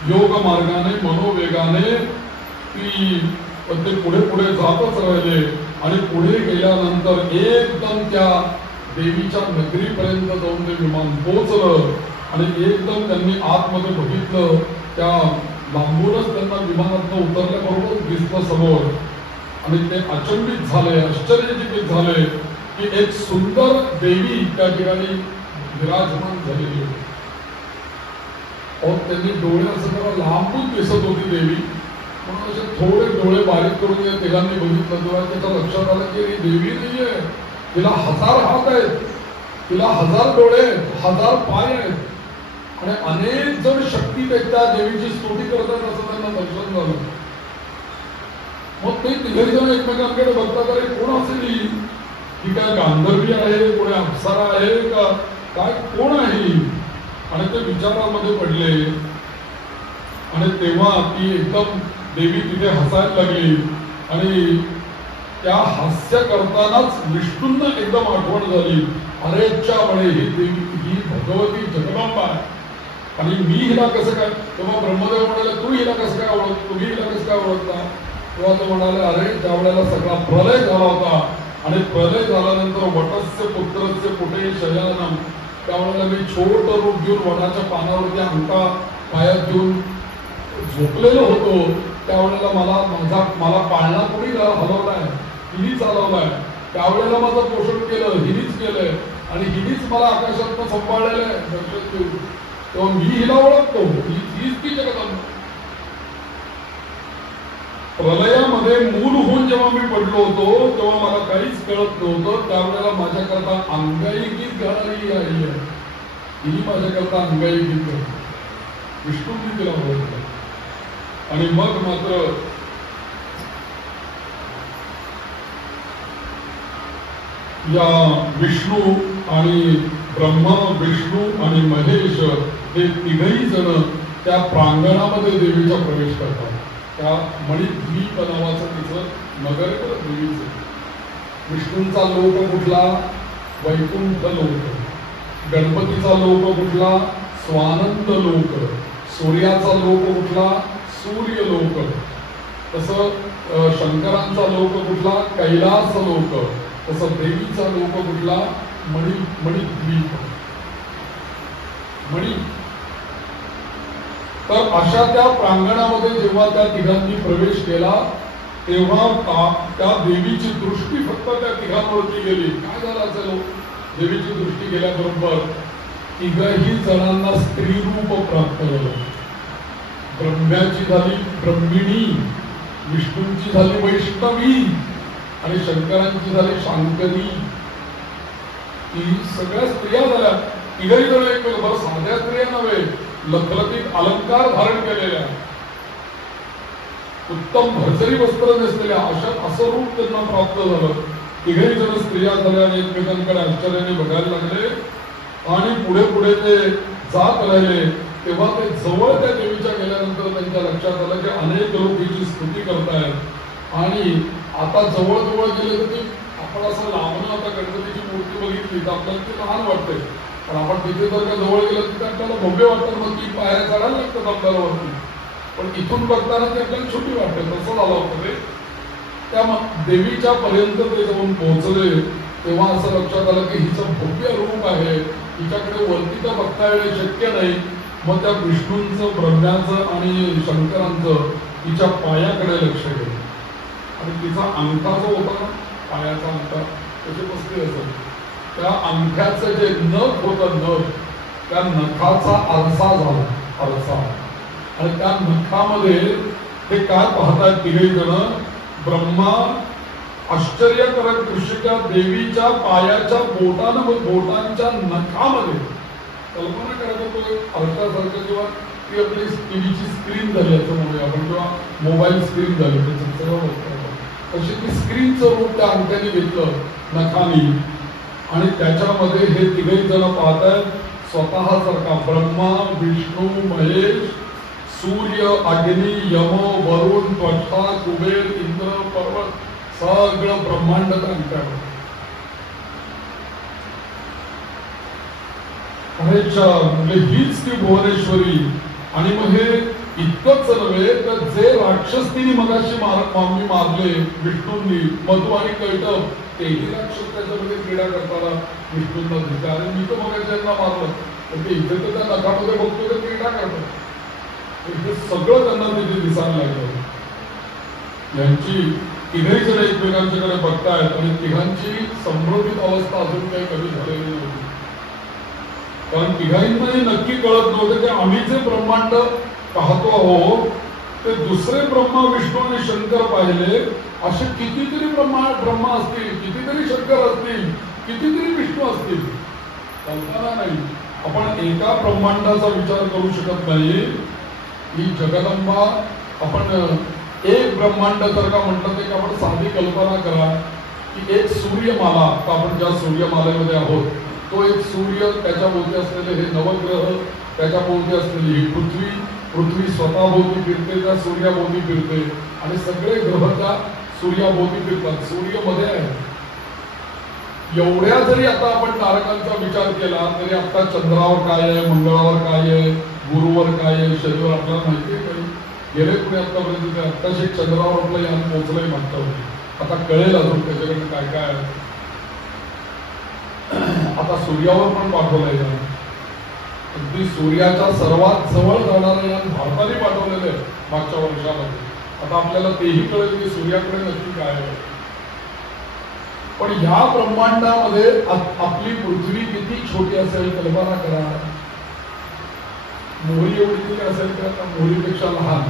योग मार्गाने मनोवेगाने ते पुढे पुढे जातच राहिले आणि पुढे गेल्यानंतर एकदम त्या देवीच्या नगरीपर्यंत जाऊन ते विमान पोहोचलं आणि एकदम त्यांनी आतमध्ये बघितलं त्या लांबूनच त्यांना विमानातून उतरल्याबरोबर दिसलं समोर आणि ते अचंबित झाले आश्चर्यचकित झाले की एक सुंदर देवी त्या ठिकाणी विराजमान झालेली होती अहो त्यांनी डोळे असं जरा लांबून दिसत होती देवी, म्हणून असे थोडे डोळे बारीक करून या तिघांनी बघितलं तेव्हा त्याच्या लक्षात आलं की ही देवी नाहीये, तिला 1000 हात आहेत, तिला 1000 डोळे आहेत, 1000 पाय आहेत आणि अनेक जण शक्ती त्या देवीची स्तुती करतात असं त्यांना दर्शन झालं. मग ते तिघही जण एकमेकांकडे बघतात, अरे कोण असेल ही काय गांधर्वी आहे, कोणी अप्सरा आहे का काय, कोण आहे? आणि ते विचारामध्ये पडले आणि तेव्हा ती एकदम देवी तिथे हसायला लागली आणि त्या हास्य करतानाच विष्णूंना एकदम आठवण झाली, अरेच्या म्हणे ही देवी, ही भगवती जगदंबा आहे आणि मी हिला कसं काय. तेव्हा ब्रह्मदेव म्हणाले, तू हिला कसं काय ओळखतो, तुम्ही हिला कसं काय ओळखता. तेव्हा तो म्हणाले, अरे ज्या वेळेला सगळा प्रलय झाला होता आणि प्रलय झाल्यानंतर वटस्य पुत्रस्य पुटे शयानम, त्यावेळेला मी छोट रूप घेऊन वडाच्या पानावरती अंका पायात घेऊन झोपलेलो होतो, त्यावेळेला मला पाळणा कोणी हलवलाय, हिनी चालवलाय, त्यावेळेला माझं पोषण केलं हिनीच केलंय आणि हिनीच मला आकाशातनं सांभाळलेलं आहे दर्शन देऊन. तेव्हा मी हिला ओळखतो, हीच ती जगदंबा. प्रलयामध्ये मूल होऊन जेव्हा मी पडलो होतो तेव्हा मला काहीच कळत नव्हतं, त्यावेळेला माझ्याकरता अंगाई गीत गाणारी आई आहे, ही माझ्याकरता अंगाई गीत करते. विष्णूंनी तिला ओळखलं आणि मग मात्र या विष्णू आणि ब्रह्मा, विष्णू आणि महेश हे तिघही जण त्या प्रांगणामध्ये देवीचा प्रवेश करतात. त्या मणिद्वीप नावाचं तिचं नगर आहे देवीचं. विष्णूंचा लोक कुठला, वैकुंठ लोक. गणपतीचा लोक कुठला, स्वानंद लोक. सूर्याचा लोक कुठला, सूर्य लोक. तसं शंकरांचा लोक कुठला, कैलास लोक. तसं देवीचा लोक कुठला, मणिद्वीप. मणी. तर अशा त्या प्रांगणामध्ये जेव्हा त्या तिघांनी प्रवेश केला तेव्हा त्या देवीची दृष्टी फक्त त्या तिघांवरती गेली. काय झालं असेल, देवीची दृष्टी गेल्याबरोबर तिघही जणांना स्त्री रूप प्राप्त झालं. ब्रह्म्याची झाली ब्रह्मिणी, विष्णूंची झाली वैष्णवी आणि शंकरांची झाली शांकरी. ही सगळ्या स्त्रिया झाल्या. तिघही जण एक बरं साध्या स्त्रिया नव्हे, लखलखीत अलंकार धारण केलेल्या, उत्तम भरजरी वस्त्र नेसलेल्या, अशा असं रूप त्यांना प्राप्त झालं. तिघही जण स्त्रिया झाल्या आणि एकमेकांकडे आश्चर्याने बघायला लागले आणि पुढे पुढे ते जात राहिले. तेव्हा ते जवळ त्या देवीच्या गेल्यानंतर त्यांच्या लक्षात आलं की अनेक लोक हिची स्तुती करतायत आणि आता जवळ जवळ गेले तर ती आपण असं लांबून आता गणपतीची मूर्ती बघितली तर आपल्याला ती लहान वाटते, पण आपण तिथे जर का जवळ गेलं तर आपल्याला भव्य वाटतं, मग ती पायऱ्या चढायला लागतात आपल्याला वरती, पण इथून बघताना ते आपल्याला छोटी वाटते. तसं झालं होतं ते. त्या देवीच्या पर्यंत ते जाऊन पोहोचले तेव्हा असं लक्षात आलं की हिचं भव्य रूप आहे, हिच्याकडे वरती तर बघता येणं शक्य नाही. मग त्या विष्णूंचं, ब्रह्म्याचं आणि शंकरांचं तिच्या पायाकडे लक्ष गेलं आणि तिचा अंगठा जो होता ना, पायाचा अंगठा त्याची बसली असेल, त्या अंगठ्याचं जे नख होतं, नख, त्या नखाचा आरसा झाला, आरसा. आणि त्या नखामध्ये ते काय पाहतात तिघे जण, ब्रह्मा आश्चर्यकारक दृश्य देवीच्या पायाच्या बोटांच्या नखामध्ये. कल्पना करायचं तो आरशासारखं किंवा ती आपली टीव्हीची स्क्रीन झाली असं म्हणूया आपण, किंवा मोबाईल स्क्रीन झाली तशी ती स्क्रीनचं रूप त्या अंगठ्याने घेतलं नखानी आणि त्याच्यामध्ये हे तिघही जण पाहतायत स्वतःसारखा ब्रह्मा, विष्णू, महेश, सूर्य, अग्नी, यम, वरुण, त्वष्टा, कुबेर, इंद्र, पर्वत, सगळं ब्रह्मांड अंगठ्यावर. म्हणजे हीच ती भुवनेश्वरी. आणि मग हे इतकंच नव्हे तर जे राक्षस तिने मगाशी मारले विष्णूंनी, मधु आणि कैटभ, तेही राक्षस त्याच्यामध्ये क्रीडा करताना विष्णूंना दिसते. आणि मी तर मगाशी यांना मारलं, पण ते इथे तर त्या नखामध्ये बघतो ते क्रीडा करतात. हे सगळं त्यांना तिथे दिसायला लागलं. यांची तिघही जण एकमेकांच्याकडे बघतायत आणि तिघांची संभ्रमित अवस्था अजून काही कमी झालेली नव्हती. कारण तिघांनाही नक्की कळत नव्हतं की आम्ही जे ब्रह्मांड पाहतो आहोत ते दुसरे ब्रह्मा विष्णू आणि शंकर पाहिले असे कितीतरी ब्रह्मा असतील, कितीतरी शंकर असतील, कितीतरी विष्णू असतील, कल्पना नाही. आपण एका ब्रह्मांडाचा विचार करू शकत नाही. ही जगदंबा आपण एक ब्रह्मांड जर का म्हटलं तर आपण साधी कल्पना करा की एक सूर्यमाला, आपण ज्या सूर्यमालेमध्ये आहोत तो एक सूर्य, त्याच्या भोवती असलेले हे नवग्रह, त्याच्या भोवती असलेली ही पृथ्वी स्वतःभोवती फिरते, त्या सूर्याभोवती फिरते आणि सगळे ग्रह त्या सूर्याभोवती फिरतात. सूर्य मध्ये आहे. एवढ्या जरी आता आपण तारकांचा विचार केला तरी आता चंद्रावर काय आहे, मंगळावर काय आहे, गुरुवर काय आहे, शनिवार आपल्याला माहिती आहे काही गेले पुढे आतापर्यंत आत्ताच एक चंद्रावर आपलं यान पोहोचलंय मागच्या वर्षी. आता कळेल अजून त्याच्याकडे काय काय आहे. आता सूर्यावर पण पाठवलंय यान. अगदी सूर्याच्या सर्वात जवळ जाणारं यान भारताने पाठवलेलं आहे मागच्या वर्षामध्ये. आता आपल्याला तेही कळेल की सूर्याकडे नक्की काय आहे. पण या ब्रह्मांडामध्ये आपली पृथ्वी किती छोटी असेल कल्पना करा. मोहरी एवढी तरी असेल तर आता मोहरीपेक्षा लहान,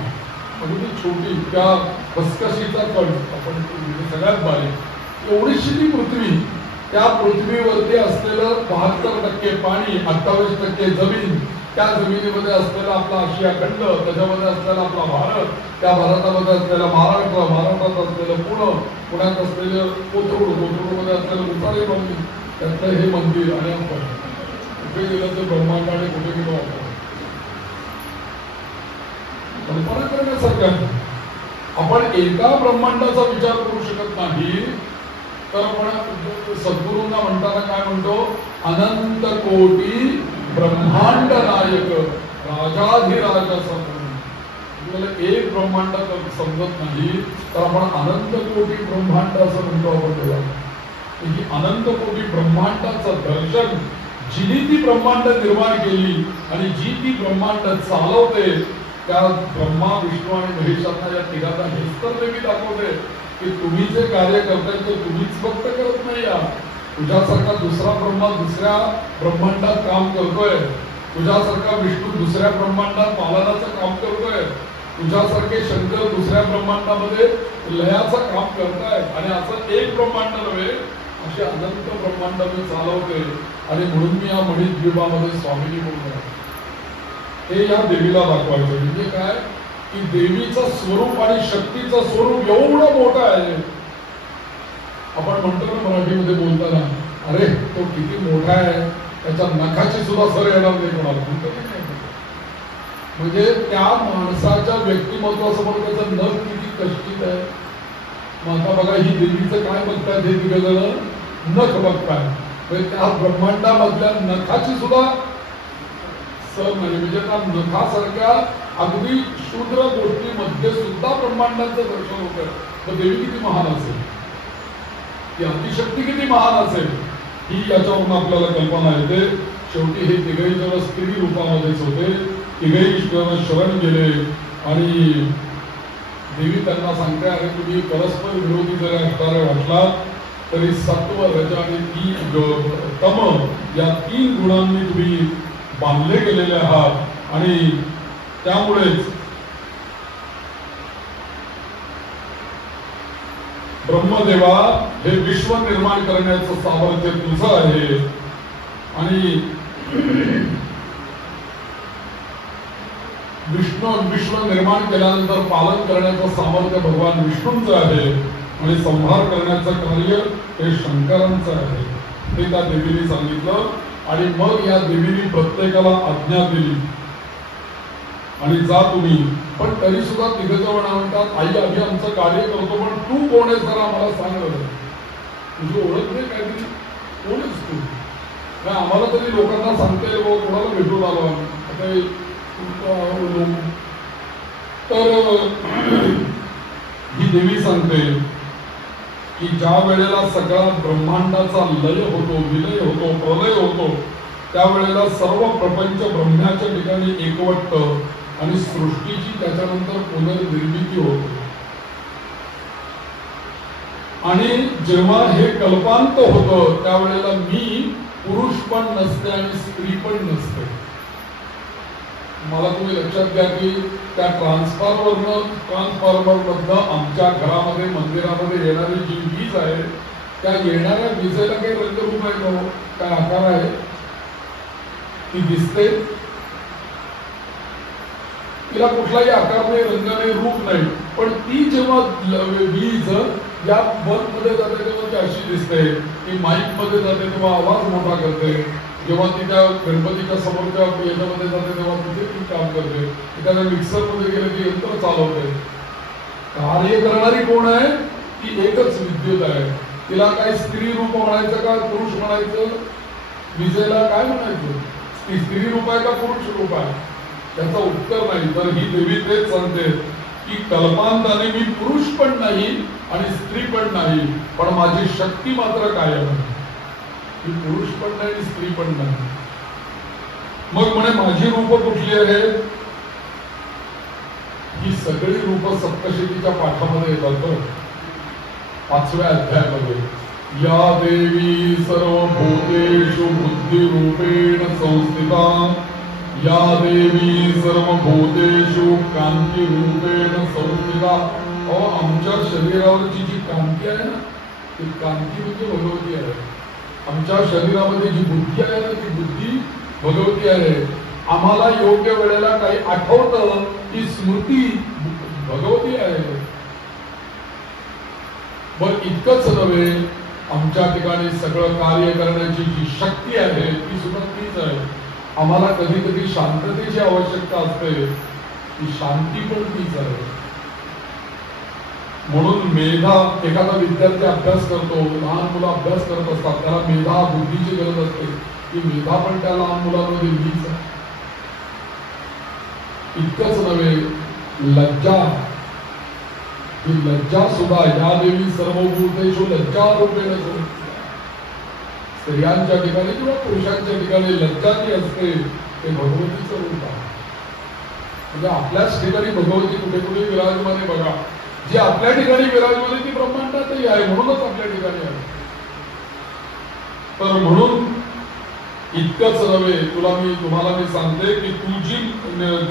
म्हणजे छोटी, त्या खसखशीचा कण आपण सगळ्यात बारीक एवढीशी ती पृथ्वी. त्या पृथ्वीवरती असलेलं 72% पाणी, 28% जमीन, त्या जमिनीमध्ये असलेला आपला आशिया खंड, त्याच्यामध्ये असलेला आपला भारत, त्या भारतामध्ये असलेला महाराष्ट्र, महाराष्ट्रात असलेलं पुण्यात असलेलं कोथरूडमध्ये असलेलं मुसाळी मंदिर, त्यातलं हे मंदिर आणि आपण कुठे गेलं तर ब्रह्मांड आणि कुठे गेलो आपण कल्पना करण्यासारखं. आपण एका ब्रह्मांडाचा विचार करू शकत नाही तर आपण सद्गुरूंना म्हणताना काय म्हणतो, अनंत कोटी ब्रह्मांड नायक राजाधिराज असं. आपल्याला एक ब्रह्मांड समजत नाही तर आपण अनंत कोटी ब्रह्मांड असं म्हणतो. आपण तेव्हा ही अनंत कोटी ब्रह्मांडाचं दर्शन जिने ती ब्रह्मांड निर्माण केली आणि जी ती ब्रह्मांड चालवते त्या ब्रह्मा विष्णू आणि महेशांना, या तिघांना हेच तर देवी दाखवते की तुम्ही जे कार्य करताय ते तुम्हीच फक्त करत नाही. या तुझ्यासारखा दुसरा ब्रह्मा दुसऱ्या ब्रह्मांडात काम करतोय, तुझ्यासारखा विष्णू दुसऱ्या ब्रह्मांडात पालनाचं काम करतोय, तुझ्यासारखे शंकर दुसऱ्या ब्रह्मांडामध्ये लयाचं काम करताय. आणि असं एक ब्रह्मांड नव्हे, असे अनंत ब्रह्मांड मी चालवते. आणि म्हणून मी या मणिद्वीपामध्ये स्वामिनी बोलतोय. हे या देवीला दाखवायचं. म्हणजे काय की देवीचं स्वरूप आणि शक्तीचं स्वरूप एवढं मोठं आहे. आपण म्हणतो ना मराठीमध्ये बोलताना, अरे तो किती मोठा आहे, त्याच्या नखाची सुद्धा सर येणार नाही कोणाला. म्हणजे त्या माणसाच्या व्यक्तिमत्वासमोर त्याचं नख किती कष्टित आहे. मग आता बघा ही देवीचं काय बघतायत हे तिघ जण, नख बघताय. म्हणजे त्या ब्रह्मांडामधल्या नखाची सुद्धा सर नाही. म्हणजे त्या नखासारख्या अगदी शूद्र गोष्टीमध्ये सुद्धा ब्रह्मांडाचं दर्शन होतं. तर देवी किती महान असेल, ती आदिशक्ती किती महान असेल, ही याच्यावरून आपल्याला कल्पना येते. शेवटी हे तिघही जण स्त्री रूपामध्येच होते. तिघही ईश्वराला शरण गेले आणि देवी त्यांना सांगते, अरे तुम्ही परस्पर विरोधी जरी असणारे वाटलात तरी सत्व, रज आणि तम या 3 गुणांनी तुम्ही बांधले गेलेले आहात. आणि त्यामुळेच ब्रह्मदेवा हे विश्व निर्माण करण्याचं सामर्थ्य तुझं आहे. आणि विश्व निर्माण केल्यानंतर पालन करण्याचं सामर्थ्य भगवान विष्णूंचं आहे. आणि संहार करण्याचं कार्य हे शंकरांचं आहे. ते त्या देवीने सांगितलं. आणि मग या देवीने प्रत्येकाला आज्ञा दिली आणि जा तुम्ही. पण तरी सुद्धा तिघजण म्हणतात, आई आम्ही आमचं कार्य करतो, पण तू कोण आहेस जरा आम्हाला सांग. तुझी ओळख नाही काहीतरी, कोण आहेस तू. काय आम्हाला तरी लोकांना सांगते कोणाला भेटून आलो आम्ही. तर ही देवी सांगते की ज्या वेळेला सगळा ब्रह्मांडाचा लय होतो, विलय होतो, प्रलय होतो, त्यावेळेला सर्व प्रपंच ब्रह्माच्या ठिकाणी एकवटतं आणि सृष्टीची त्याच्यानंतर पुनर्निर्मिती होते. आणि जेव्हा हे कल्पांत होतं त्यावेळेला मी पुरुष पण नसते आणि स्त्री पण नसते. मला तुम्ही लक्षात घ्या की त्या ट्रान्सफॉर्मर मधनं आमच्या घरामध्ये मंदिरामध्ये येणारी जी वीज आहे त्या येणाऱ्या विजेला काही रंगरूप आहे का? काय आकार आहे? ती दिसते, तिला कुठलाही आकार नाही, रंग नाही, रूप नाही. पण ती जेव्हा वीज या बल्ब मध्ये जाते तेव्हा ती अशी दिसते, ती माईक मध्ये जाते तेव्हा आवाज मोठा करते, जेव्हा ती त्या गणपतीच्या समोरच्या याच्यामध्ये जाते तेव्हा तिथे ती काम करते, एखाद्या मिक्सर मध्ये गेले ती यंत्र चालवते. कार्य करणारी कोण आहे? ती एकच विद्युत आहे. तिला काय स्त्री रूप म्हणायचं का पुरुष म्हणायचं? विजेला काय म्हणायचं? ती स्त्री रूप आहे का पुरुष रूप आहे? त्याचं उत्तर नाही. तर ही देवी तेच सांगते की कल्पांताने मी पुरुष पण नाही आणि स्त्री पण नाही, पण माझी शक्ती मात्र कायम आहे. मी पुरुष पण नाही आणि स्त्री पण नाही. मग म्हणे माझी रूप कुठली आहेत? ही सगळी रूप सप्तशतीच्या पाठामध्ये येतात. 5व्या अध्यायामध्ये या देवी सर्वभूतेषु बुद्धिरूपेण संस्थिता या देवी सर्वभूतेषु कांतीरूपेण संस्थिता. आमच्या शरीरावरची जी कांती आहे ना ती कांती म्हणजे भगवती आहे. आमच्या शरीरामध्ये जी बुद्धी आहे ना ती बुद्धी भगवती आहे. आम्हाला योग्य वेळेला काही आठवतं ती स्मृती भगवती आहे. पण इतकंच नव्हे, आमच्या ठिकाणी सगळं कार्य करण्याची जी शक्ती आहे ती सुद्धा तीच आहे. आम्हाला कधी कधी शांततेची आवश्यकता असते, ती शांती पण तीच आहे. म्हणून मेधा, एखादा विद्यार्थी अभ्यास करतो, लहान मुलं अभ्यास करत असतात, त्याला मेधा बुद्धीची गरज असते. ती मेधा पण त्या लहान मुलांमध्ये मीच आहे. इतकंच नव्हे, लज्जा, ही लज्जा सुद्धा या देवी सर्वभूतेषु लज्जा रूपेण स्त्रियांच्या ठिकाणी किंवा पुरुषांच्या ठिकाणी लज्जा जी असते ते भगवतीचं रूप आहे. म्हणजे आपल्याच ठिकाणी भगवती कुठे कुठे विराजमाने बघा. जी आपल्या ठिकाणी विराजमाने ती ब्रह्मांडातही आहे, म्हणूनच आपल्या ठिकाणी आहे. तर म्हणून इतकंच नव्हे, तुम्हाला मी सांगते की तू जी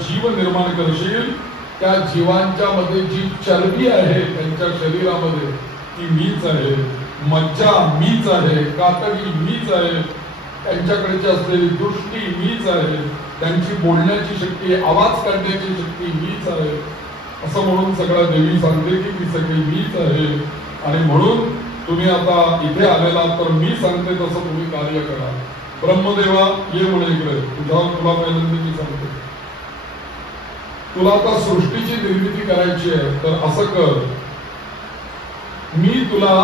जीव निर्माण करशील त्या जीवांच्या मध्ये जी चरबी आहे त्यांच्या शरीरामध्ये ती मीच आहे. मज्जा मीच आहे, कातडी मीच आहे, त्यांच्याकडची असलेली दृष्टी मीच आहे, त्यांची बोलण्याची शक्ती, आवाज काढण्याची शक्ती मीच आहे. असं म्हणून सगळ्या देवी सांगते की ती सगळी मीच आहे. आणि म्हणून तुम्ही आता इथे आलेला तर मी सांगते तसं तुम्ही कार्य करा. ब्रह्मदेवा ये म्हणे इकडे, तुला पहिल्यांदा मी सांगते, तुला आता सृष्टीची निर्मिती करायची आहे तर असं कर, मी तुला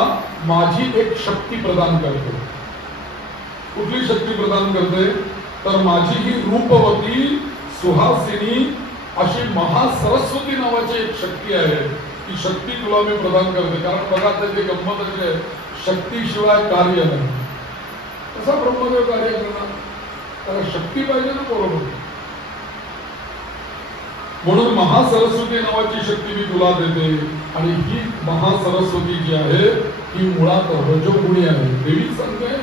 माझी एक शक्ती प्रदान करतो. कुठली शक्ती प्रदान करते? तर माझी ही रूपवती सुहासिनी अशी महासरस्वती नावाची एक शक्ती आहे. ती शक्ती तुला मी प्रदान करते. कारण बघा त्याची गंमत अशी आहे, शक्तीशिवाय कार्य नाही. कसा ब्रह्मदेव कार्य करणार? त्याला शक्ती पाहिजे ना बरोबर. म्हणून महासरस्वती नावाची शक्ती मी तुला देते. आणि ही महासरस्वती जी आहे ही मुळात रजोगुणी आहे, देवी सांगते.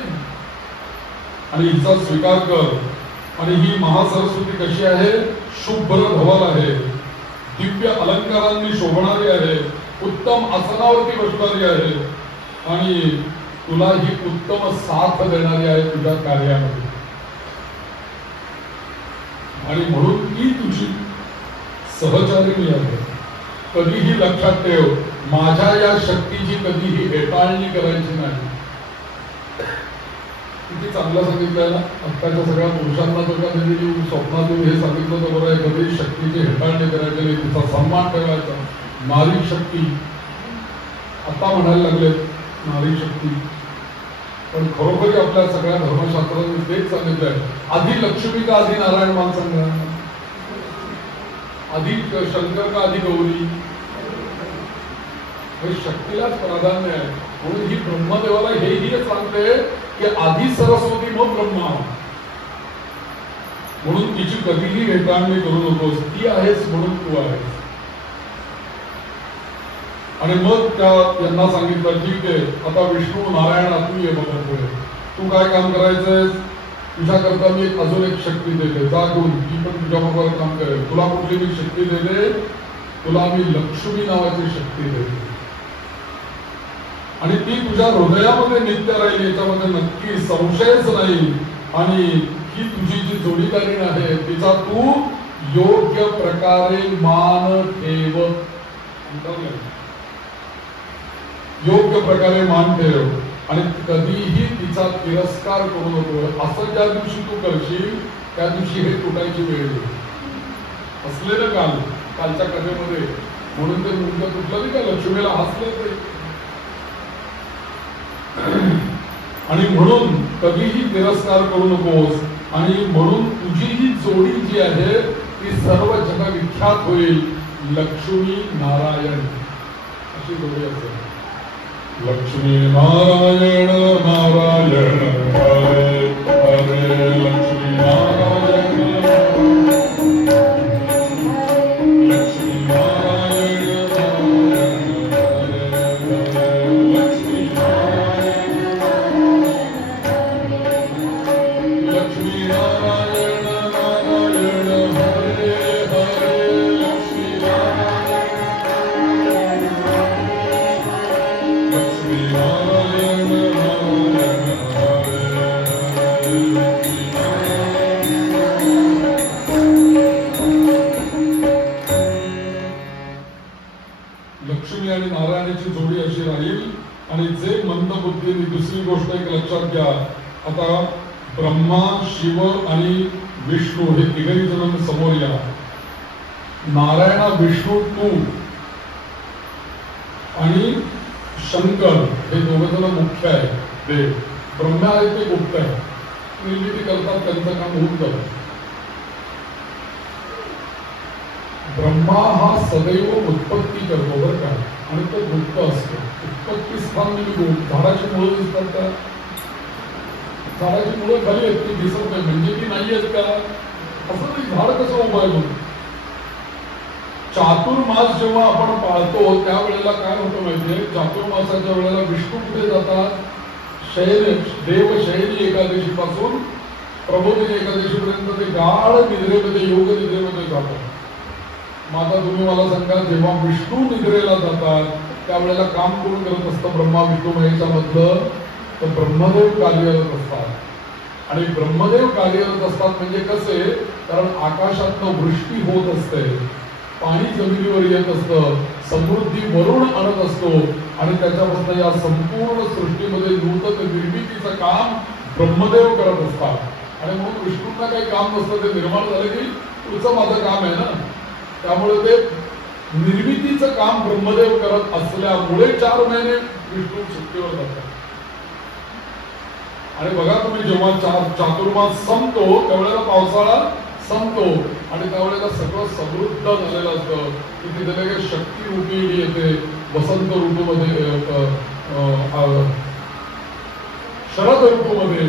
आणि हिचा स्वीकार कर. आणि ही महासरस्वती कशी आहे? शुभ्र धवल आहे, दिव्य अलंकारांनी शोभणारी आहे, उत्तम आसनावरती बसणारी आहे आणि तुला ही उत्तम साथ देणारी आहे तुझ्या कार्यामध्ये. आणि म्हणून ती तुझी सहचारिणी आहे. कधीही लक्षात ठेव, माझ्या या शक्तीची कधीही हेटाळणी करायची नाही. किती चांगलं सांगितलंय ना. आत्ताच्या सगळ्या पुरुषांना जर का त्यांनी स्वप्नातून हे सांगितलं तर बरं आहे, कधी शक्तीची हेटाळणी करायची नाही, तिचा सन्मान ठेवायचा. नारी शक्ती आता म्हणायला लागलेत, नारी शक्ती. पण खरोखरी आपल्या सगळ्या धर्मशास्त्रांनी तेच सांगितलंय, आधी लक्ष्मी का आधी नारायण मान सांगा, आधी शंकर का आधी गौरी. हे शक्तीलाच प्राधान्य आहे. म्हणून ही ब्रह्मदेवाला हेही सांगते की आधी सरस्वती मग ब्रह्मा. म्हणून तिची कधीही हेटाळणी करू नकोस. ती आहेस म्हणून तू आहेस. आणि मग यांना सांगितलं ठीक आहे, आता विष्णू नारायण तू ये बघा पुढे. तू काय काम करायचंय, तुझ्याकरता मी अजून एक शक्ती देते, जा घेऊन ती पण तुझ्याबरोबर काम करेल. तुला कुठली मी शक्ती देते, तुला मी लक्ष्मी नावाची शक्ती देते आणि ती तुझ्या हृदयामध्ये नित्य राहील, याच्यामध्ये नक्की संशयच नाही. आणि ही तुझी जी जोडीदारी आहे तिचा तू योग्य प्रकारे मान ठेव, योग्य प्रकारे मान ठेव आणि कधीही तिचा तिरस्कार करू नको. असं ज्या दिवशी तू करशील त्या दिवशी हे तुटायची वेळ येईल. हसलेलं कालच्या कथेमध्ये, म्हणून ते मुलगा तुटलं नाही का, लक्ष्मीला हसले ते. आणि म्हणून कधीही तिरस्कार करू नकोस. आणि म्हणून तुझी ही जोडी जी आहे ती सर्व जगविख्यात होईल, लक्ष्मी नारायण अशी जोडी असेल. लक्ष्मी नारायण नारायण हरे हरे, लक्ष्मी नारायण लक्ष्मी नारायण नारायण हरे हरे, लक्ष्मी नारायण लक्ष्मी नारायण नारायण हरे हरे, लक्ष्मी नारायण लक्ष्मी नारायण नारायण लक्ष्मी आणि नारायणाची जोडी अशी राहील. आणि जे मंदबुद्धीने, दुसरी गोष्ट एक लक्षात घ्या, आता ब्रह्मा, शिव आणि विष्णू हे तिघही जण समोर या. नारायण, विष्णू तू आणि शंकर हे दोघ जण मुख्य आहे. देव ब्रह्मा आहे ते गुप्त आहे, निर्मिती करतात, त्यांचं काम होऊन जातं. ब्रह्मा हा सदैव उत्पत्ती करतो बरं का, आणि तो गुप्त असतो. उत्पत्ती स्थान म्हणजे झाडाची मुळं दिसतात का, झाडाची मुळं खाली आहेत ती दिसत नाही म्हणजे ती नाही आहेत का, असं नाही. झाड कसं उभं आहे म्हणून. चातुर्मास जेव्हा आपण पाळतो त्यावेळेला काय होतं माहितीये, चातुर्मासाच्या वेळेला विष्णू कुठे जातात, देव शयनी एकादशी पासून प्रबोधिनी एकादशी पर्यंत ते गाढ निद्रेमध्ये, योग निद्रेमध्ये जातात. आता तुम्ही मला सांगा, जेव्हा विष्णू निद्रेला जातात त्यावेळेला काम कोण करत असतं, ब्रह्मा विष्णू महेशा मधलं, तर ब्रह्मदेव कार्यरत असतात. आणि ब्रह्मदेव कार्यरत असतात म्हणजे कसे, कारण आकाशातनं वृष्टी होत असते, पाणी जमिनीवर येत असतं, समृद्धी वरून आणत असतो आणि त्याच्यापासून या संपूर्ण सृष्टीमध्ये नूतन निर्मितीचं काम ब्रह्मदेव करत असतात. आणि म्हणून विष्णूंना काही काम नसतं, ते निर्माण झालं की पुढचं माझं काम आहे ना. त्यामुळे ते निर्मितीचं काम ब्रह्मदेव करत असल्यामुळे 4 महिने विष्णू सुट्टीवर जातात. आणि बघा तुम्ही, जेव्हा चातुर्मास संपतो त्यावेळेला पावसाळा संपतो आणि त्यावेळेला सगळं समृद्ध झालेलं असतं. तिथे त्याला शक्ती रूपी येते. वसंत ऋतूमध्ये, शरद ऋतूमध्ये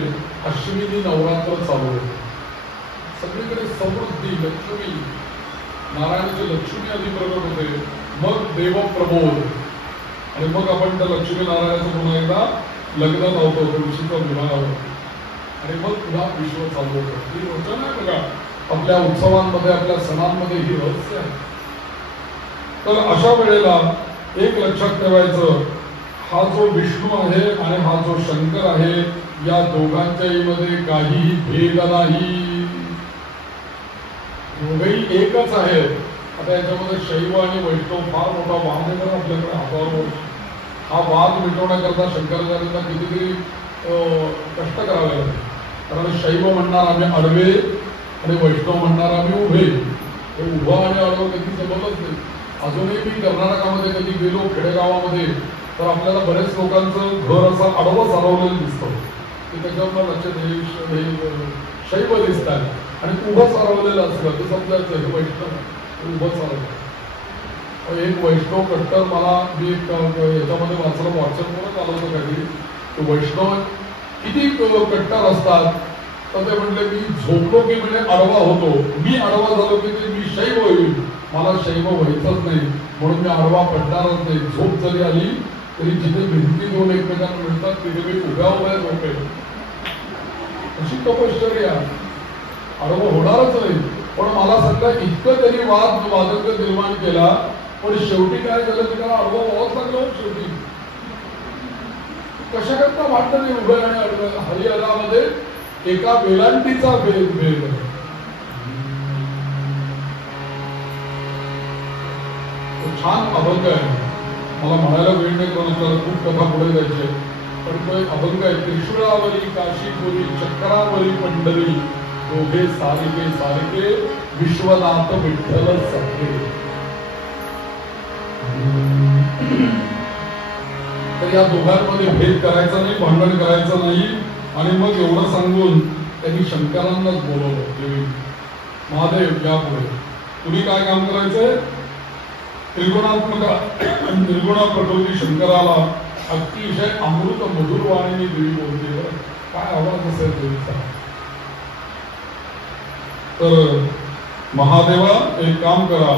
अश्विनी नवरात्र चालू होते. सगळीकडे समृद्धी, लक्ष्मी, नारायणाची लक्ष्मी आधी प्रकट होते, मग देवप्रबोध आणि मग आपण त्या लक्ष्मी नारायणाचं पुन्हा एकदा लग्न लावतो तुळशीच्या विवाहावर आणि मग पुन्हा विश्व चालू होतं. ही गोष्ट नाही बघा, आपल्या उत्सवांमध्ये, आपल्या सणांमध्ये ही रहस्य आहे. तर अशा वेळेला एक लक्षात ठेवायचं, हा जो विष्णू आहे आणि हा जो शंकर आहे या दोघांच्याही मध्ये काहीही भेद नाही, दोघेही एकच आहेत. आता याच्यामध्ये शैव आणि वैष्णव फार मोठा वाद आहे बरं आपल्याकडे हजारो वर्ष. हा वाद मिटवण्याकरता शंकराचार्यांना कितीतरी कष्ट करावे लागते. कारण शैव म्हणणार आम्ही आडवे आणि वैष्णव म्हणणार आम्ही उभे. हे उभं आणि आडवं कधी जमतच नाही. अजूनही मी कर्नाटकामध्ये कधी गेलो खेडेगावामध्ये तर आपल्याला बरेच लोकांचं घर असं आडवं चालवलेलं दिसतं, की त्याच्यावर लक्ष शैव दिसतात आणि उभं चालवलेलं असलं तर समजायचं हे वैष्णव उभं चालवलं. एक वैष्णव कट्टर मला मी याच्यामध्ये वाचलं, व्हॉट्सअपवरच आलं होतं काही, वैष्णव किती कट्टर असतात तर ते म्हणले मी झोपलो की म्हणजे आडवा होतो, मी आडवा झालो की मी शैव होईल, मला शैव व्हायचंच नाही म्हणून मी आडवा पडणारच नाही. झोप जरी आली तरी जिथे भिंती दोन एकमेकांना मिळतात तिथे मी उभ्या झोपेल. अशी तपश्चर्या आडवं होणारच नाही. पण मला सांगा, इतकं त्यांनी वादंग निर्माण केला, पण शेवटी काय झालं, त्याला आडवं व्हावंच लागलं. शेवटी कशा करता भांडण नाही उभे आणि आडवं. हरिहरामध्ये एका वेलांटीचा भेद छान अभंग आहे. मला म्हणायला वेळ नाही, पण आपल्याला खूप कथा पुढे जायची, पण तो एक अभंग आहे. त्रिशूळावरी काशीपुरी चक्रावरी पंढरी दोघे सारिके सारिके विश्वनाथ विठ्ठल सखे. तर या दोघांमध्ये भेद करायचा नाही, भांडण करायचं नाही. आणि मग एवढं सांगून त्यांनी शंकरांनाच बोलवलं. देवी महादेव या पुढे तुम्ही काय काम करायचंय. त्रिगुणात्मक निर्गुणा प्रकृती शंकराला अतिशय अमृत मधुर वाणीने देवी बोलते. काय आवाज असेल देवीचा. तर महादेवा एक काम करा,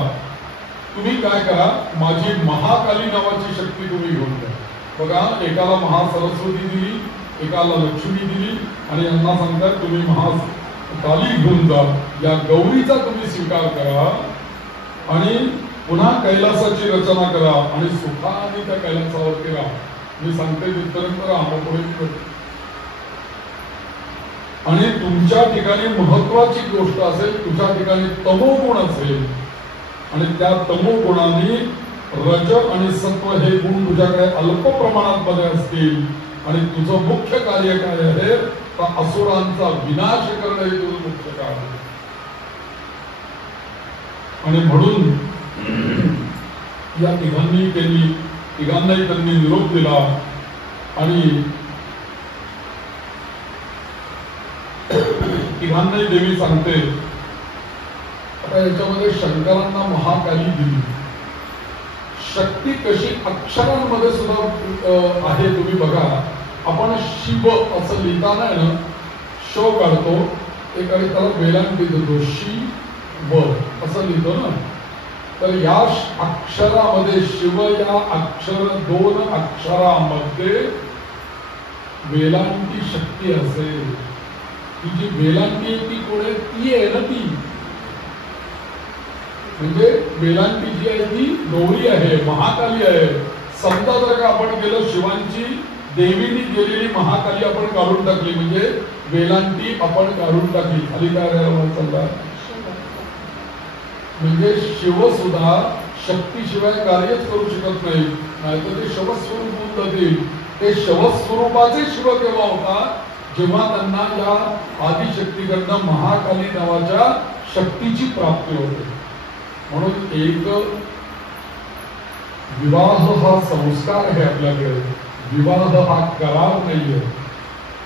तुम्ही काय करा, माझी महाकाली नावाची शक्ती तुम्ही घेऊन द्या. बघा, एकाला महासरस्वती दिली, एकाला लक्ष्मी दिली, आणि यांना सांगतात तुम्ही महाकाली घेऊन जा. या गौरीचा तुम्ही स्वीकार करा आणि पुन्हा कैलासाची रचना करा आणि सुखाने त्या कैलासावरती राहा. मी सांगते तिथपर्यंत राहा पुढे. आणि तुमच्या ठिकाणी महत्वाची गोष्ट असेल, तुझ्या ठिकाणी तमोगुण असेल आणि त्या तमोगुणाने रज आणि सत्व हे गुण तुझ्याकडे अल्प प्रमाणात मध्ये असतील आणि तुझं मुख्य कार्य काय आहे, तर असुरांचा विनाश करणं हे तुझं मुख्य कार्य आहे. आणि म्हणून या तिघांनाही त्यांनी निरोप दिला. आणि तिघांनाही देवी सांगते. आता याच्यामध्ये शंकरांना महाकाली दिली शक्ती कशी अक्षरांमध्ये सुद्धा आहे. तुम्ही बघा, आपण शिव असं लिहिताना ना श काढतो, एक आणि त्याला वेलांटी देतो, शिव असं लिहितो ना. तर या अक्षरामध्ये शिव या अक्षर दोन अक्षरामध्ये वेलांटी शक्ती असेल. ती जी वेलांटी आहे ती कोण आहे, ती आहे ना. ती म्हणजे वेलांटी जी आहे ती गौरी आहे, महाकाली आहे. समजा जर का आपण गेलो, शिवांची देवीनी गेलेली महाकाली आपण काढून टाकली, म्हणजे वेलांटी आपण काढून टाकली, खाली काय राहिला चालला. म्हणजे शिव सुद्धा शक्तीशिवाय कार्यच करू शकत नाही, नाहीतर ते शवस्वरूप होऊन जातील. ते शवस्वरूपाचे शिव केव्हा होता, जेव्हा त्यांना या आदिशक्तीकडनं महाकाली नावाच्या शक्तीची प्राप्ती होते. म्हणून एक विवाह हा संस्कार आहे आपल्याकडे, विवाह हा करार नाहीये.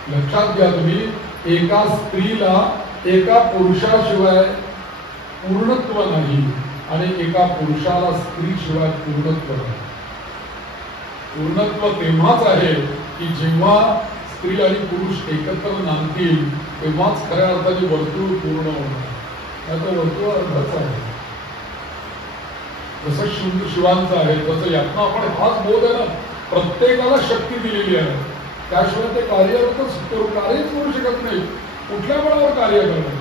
लक्षात घ्या तुम्ही, एका स्त्रीला एका पुरुषाशिवाय पूर्णत्व नाही आणि एका पुरुषाला स्त्रीशिवाय पूर्णत्व नाही. पूर्णत्व तेव्हाच आहे की जेव्हा स्त्री आणि पुरुष एकत्र नांदतील, तेव्हाच खऱ्या अर्थाने वर्तुळ पूर्ण होणार. त्याचं वर्तुळ अर्धच आहे. जसं शिवांचं आहे तसं यातनं आपण हाच बोध आहे ना, प्रत्येकाला शक्ती दिलेली आहे, त्याशिवाय ते कार्यच करू शकत नाही. कुठल्या बळावर कार्य करणार.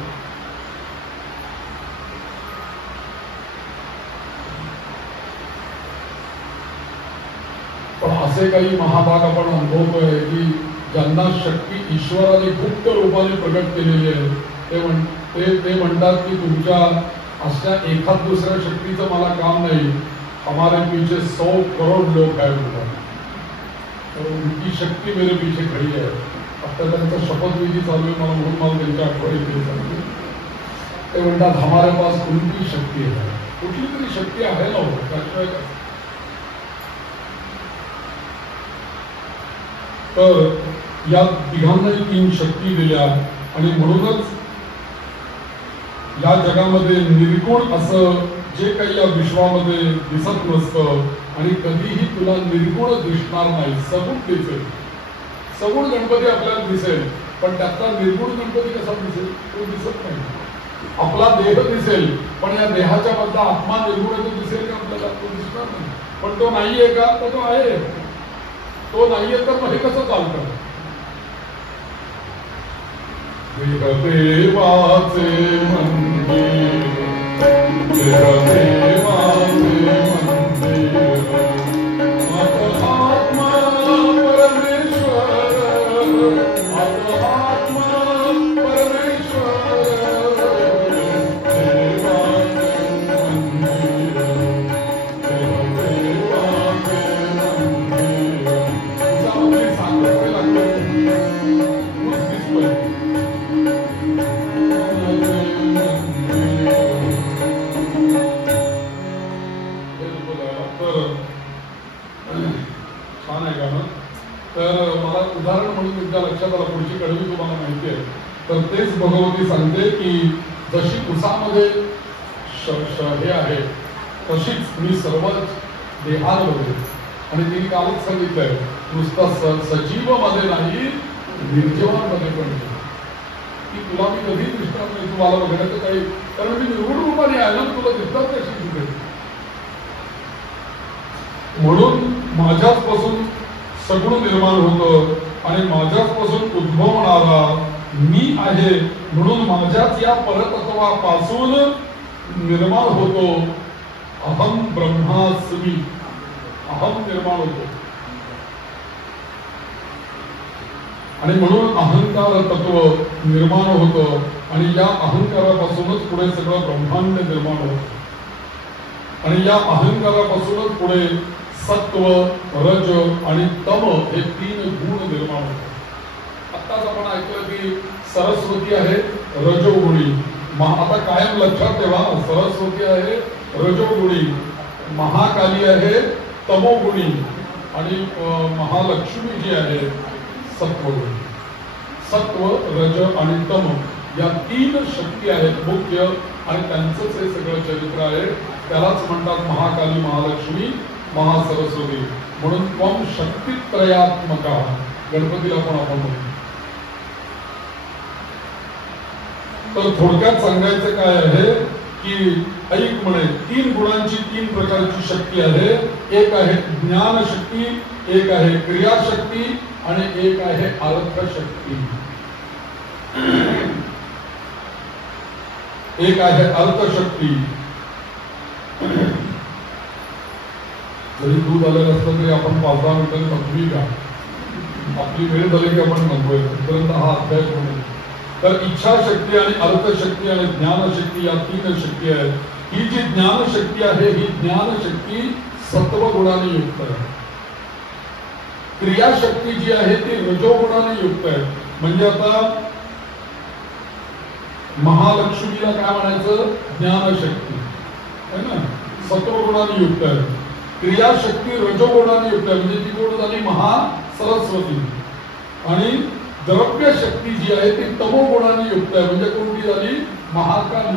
पण असे काही महाभाग आपण अनुभवतोय की ज्यांना शक्ती ईश्वराने गुप्त रूपाने प्रकट केलेली आहे. ते म्हणतात की तुमच्या अशा एखाद दुसऱ्या शक्तीचं मला काम नाही, हमारे पीछे 100 करोड लोक आहेत. उनकी शक्ती मेरे पीछे खड़ी है. आता त्यांचा शपथविधी चालू आहे, मला त्यांच्या आठवणी ते म्हणतात हमारे पास उनकी शक्ती आहे. कुठली तरी शक्ती आहे ना, त्याशिवाय. तर या तिघांनाही 3 शक्ती दिल्या आणि म्हणूनच या जगामध्ये निर्गुण असं जे काही या विश्वामध्ये दिसत नसतं आणि कधीही तुला निर्गुण दिसणार नाही, सगुण दिसेल. सगुण गणपती आपल्याला दिसेल, पण त्यातला निर्गुण गणपती कसा दिसेल, तो दिसत नाही. आपला देह दिसेल, पण या देहाच्या मधला आत्मा निर्गुण तो दिसेल का आपल्याला, तो दिसणार नाही. पण तो नाहीये का, तर तो आहे. तो नाहीये तर मग हे कसं चालतं. देवाचे मंदिर, देवाचे मंदिर, आत्मा परमेश्वर, आत्मा परमेश्वर, देवाचे मंदिर, देवाचे मंदिर. त्यामध्ये सांगितले लागते छान आहे गाणं. तर मला उदाहरण म्हणून एकदा लक्षात आलं, पुढची कडवी तुम्हाला माहिती आहे. तर तेच भगवती सांगते की जशी उसामध्ये हे आहे तशीच मी सर्वच देहांमध्ये, आणि तिने कालच सांगितलंय नुसता सजीव मध्ये नाही निर्जीवांमध्ये पण, की तुला मी कधीच दिसणार नाही, तू मला बघण्याचं काही, कारण मी निर्गुण रूपाने आहे ना, तुला दिसतात कशी तिथे. म्हणून माझ्याचपासून सगुण निर्माण होतं आणि माझ्याचपासून उद्भवणारा मी आहे, म्हणून माझ्याच या परतत्वापासून निर्माण होतो अहम ब्रह्मास्मी, अहम निर्माण होतो. आणि म्हणून अहंकार तत्व निर्माण होतं आणि या अहंकारापासूनच पुढे सगळं ब्रह्मांड निर्माण होतं. आणि या अहंकारापासूनच पुढे सत्व, रज आणि तम हे 3 गुण निर्माण होतात. आत्ताच आपण ऐकलं की सरस्वती आहे रजोगुणी, आता कायम लक्षात ठेवा, सरस्वती आहे रजोगुणी, महाकाली आहे तमोगुणी आणि महालक्ष्मी जी आहे सत्वगुणी. सत्व, रज आणि तम या 3 शक्ती आहेत मुख्य, आणि त्यांचंच हे सगळं चरित्र आहे. त्यालाच म्हणतात महाकाली, महालक्ष्मी, महासरस्वती. म्हणून त्वम शक्तित्रयात्मका गणपतीला पण आपण म्हणतो. तर थोडक्यात सांगायचं काय आहे की ऐक म्हणे 3 गुणांची 3 प्रकारची शक्ती आहे. एक आहे ज्ञानशक्ती, एक आहे क्रियाशक्ती आणि एक आहे अर्थशक्ती. एक आहे अर्थशक्ती. जरी दूध आलेलं असलं तरी आपण 5-10 मिनिटांनी संपवी का, आपली वेळ झाली की आपण संपवूया, तोपर्यंत हा अभ्यास म्हणून. तर इच्छाशक्ती आणि अर्थशक्ती आणि ज्ञानशक्ती या 3 शक्ती आहेत. ही जी ज्ञानशक्ती आहे ही ज्ञानशक्ती सत्वगुणाने युक्त आहे. क्रियाशक्ती जी आहे ती रजोगुणाने युक्त आहे. म्हणजे आता महालक्ष्मीला काय म्हणायचं, ज्ञानशक्ती है ना, सत्वगुणाने युक्त आहे. क्रियाशक्ती रजोगुणाने युक्त आहे, म्हणजे ती कोण झाली महासरस्वती. आणि द्रव्य शक्ती जी आहे ती तमोगुणाने युक्त आहे, म्हणजे कोणती झाली महाकाली.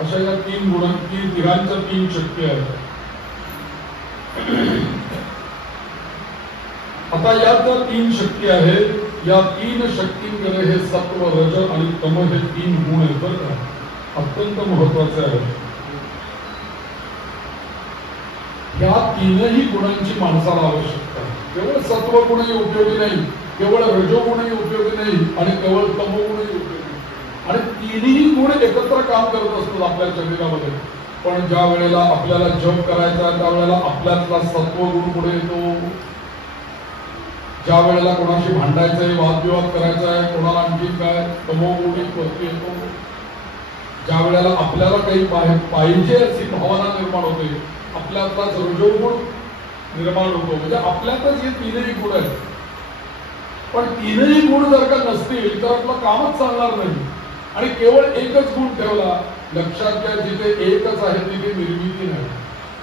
अशा या 3 गुणांची, तिघांच्या 3 शक्ती आहेत. आता या ज्या 3 शक्ती आहेत, या 3 शक्तींकडे हे सत्व, रज आणि तम हे 3 गुण आहेत बरं का, अत्यंत महत्वाचे आहेत. या 3ही गुणांची माणसाला आवश्यकता आहे. केवळ सत्वगुणही उपयोगी नाही, केवळ रजोगुणही उपयोगी नाही आणि केवळ तमोगुणही उपयोगी नाही. आणि 3ही गुण एकत्र काम करत असतात आपल्या शरीरामध्ये. पण ज्या वेळेला आपल्याला जप करायचा त्यावेळेला आपल्यातला सत्वगुण पुढे येतो. ज्या वेळेला कोणाशी भांडायचंय, वादविवाद करायचा आहे, कोणाला आणखी काय, तमोगुणी वस्तू येतो. ज्या वेळेला आपल्याला काही पाहिजे अशी भावना निर्माण होते, आपल्यातलाच रजोगुण निर्माण होतो. म्हणजे आपल्यातच हे 3ही गुण आहेत. पण 3ही गुण जर का नसतील तर आपलं कामच चालणार नाही. आणि केवळ एकच गुण ठेवला, लक्षात घ्या, जिथे एकच आहे तिथे निर्मिती नाही,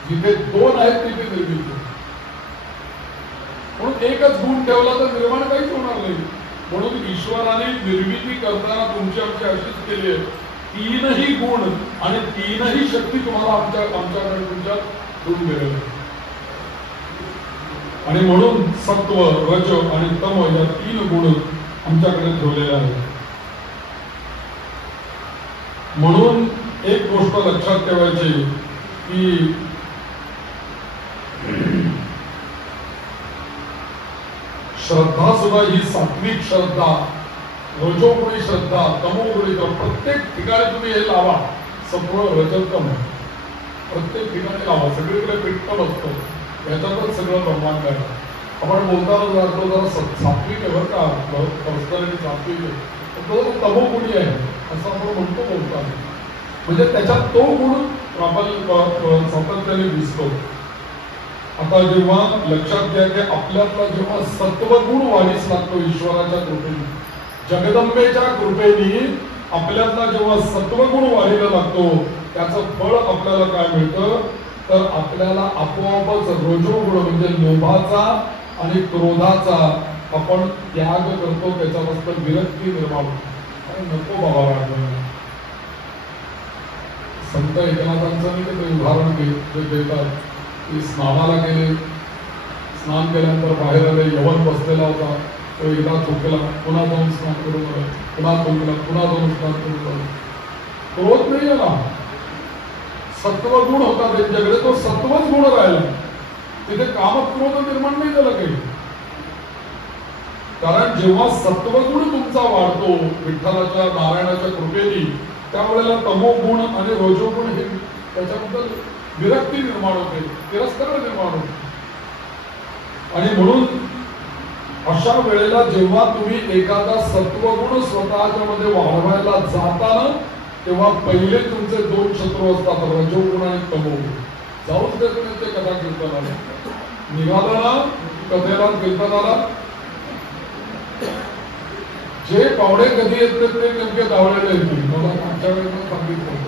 जिथे 2 आहेत तिथे निर्मिती. म्हणून एकच गुण ठेवला तर निर्माण काहीच होणार नाही. म्हणून ईश्वराने निर्मिती करताना तुमची आमची अशीच केली आहे, 3ही गुण आणि 3ही शक्ती तुम्हाला आमच्याकडे तुमच्या देऊन दिलेल्या. आणि म्हणून सत्व, रज आणि तम या 3 गुण आमच्याकडे ठेवलेले आहेत. म्हणून एक गोष्ट लक्षात ठेवायची की श्रद्धा सुद्धा ही सात्विक श्रद्धा रजोगुणी श्रद्धा, तमोगुणी तम, प्रत्येक ठिकाणी तुम्ही हे लावा. सत्व रजतम प्रत्येक ठिकाणी लावा. सगळीकडे पिठ्ठल असतो, याच्यातच सगळं ब्रह्मांड आहे. आपण बोलताना जातो जरा सात्विक आहे बरं का, पर्सनॅलिटी सात्विक आहे, तो तमोगुणी आहे असं आपण म्हणतो बोलताना. म्हणजे त्याच्यात तो गुण सातत्याने दिसतो. आता जेव्हा लक्षात घ्या की आपल्यातला जेव्हा सत्वगुण वाढीस लागतो ईश्वराच्या कृपेने, जगदंबेच्या कृपेने आपल्यातला जेव्हा सत्वगुण वाढीला लागतो, त्याचं फळ आपल्याला काय मिळतं तर आपल्याला आपोआपच रजोगुण म्हणजे लोभाचा आणि क्रोधाचा आपण त्याग करतो, त्याच्यापासून विरक्ती निर्माण होते. नको बाबा वाढलं. संत एकनाथांचं मी ते उदाहरण देतात की स्नानाला गेले, स्नान केल्यानंतर बाहेर आले, यवन बसलेला होता, तो एकदा चुकला, पुन्हा जाऊन स्नान करून आला, पुन्हा चुकला, पुन्हा जाऊन स्नान करून आला. क्रोध नाही आला, सत्वगुण होता त्यांच्याकडे, तो सत्वच गुण राहिला. तिथे कामक्रोध निर्माण नाही झालं काही. कारण जेव्हा सत्वगुण तुमचा वाढतो विठ्ठलाच्या नारायणाच्या कृपेने, त्यावेळेला तमोगुण आणि रजोगुण हे त्याच्याबद्दल विरक्ती निर्माण होते, तिरस्कार निर्माण होते. आणि म्हणून अशा वेळेला जेव्हा तुम्ही एखादा सत्वगुण स्वतःच्या मध्ये वाढवायला जाताना, तेव्हा पहिले तुमचे दोन शत्रू असतात, रजोगुण आणि तमोगुण. जाऊच देत नाही ते कथा कीर्तनाला. निघालं ना कथेला कीर्तनाला, जे पावडे कधी येत ते नेमके दावळेला येतील. मला मागच्या वेळेला सांगितलं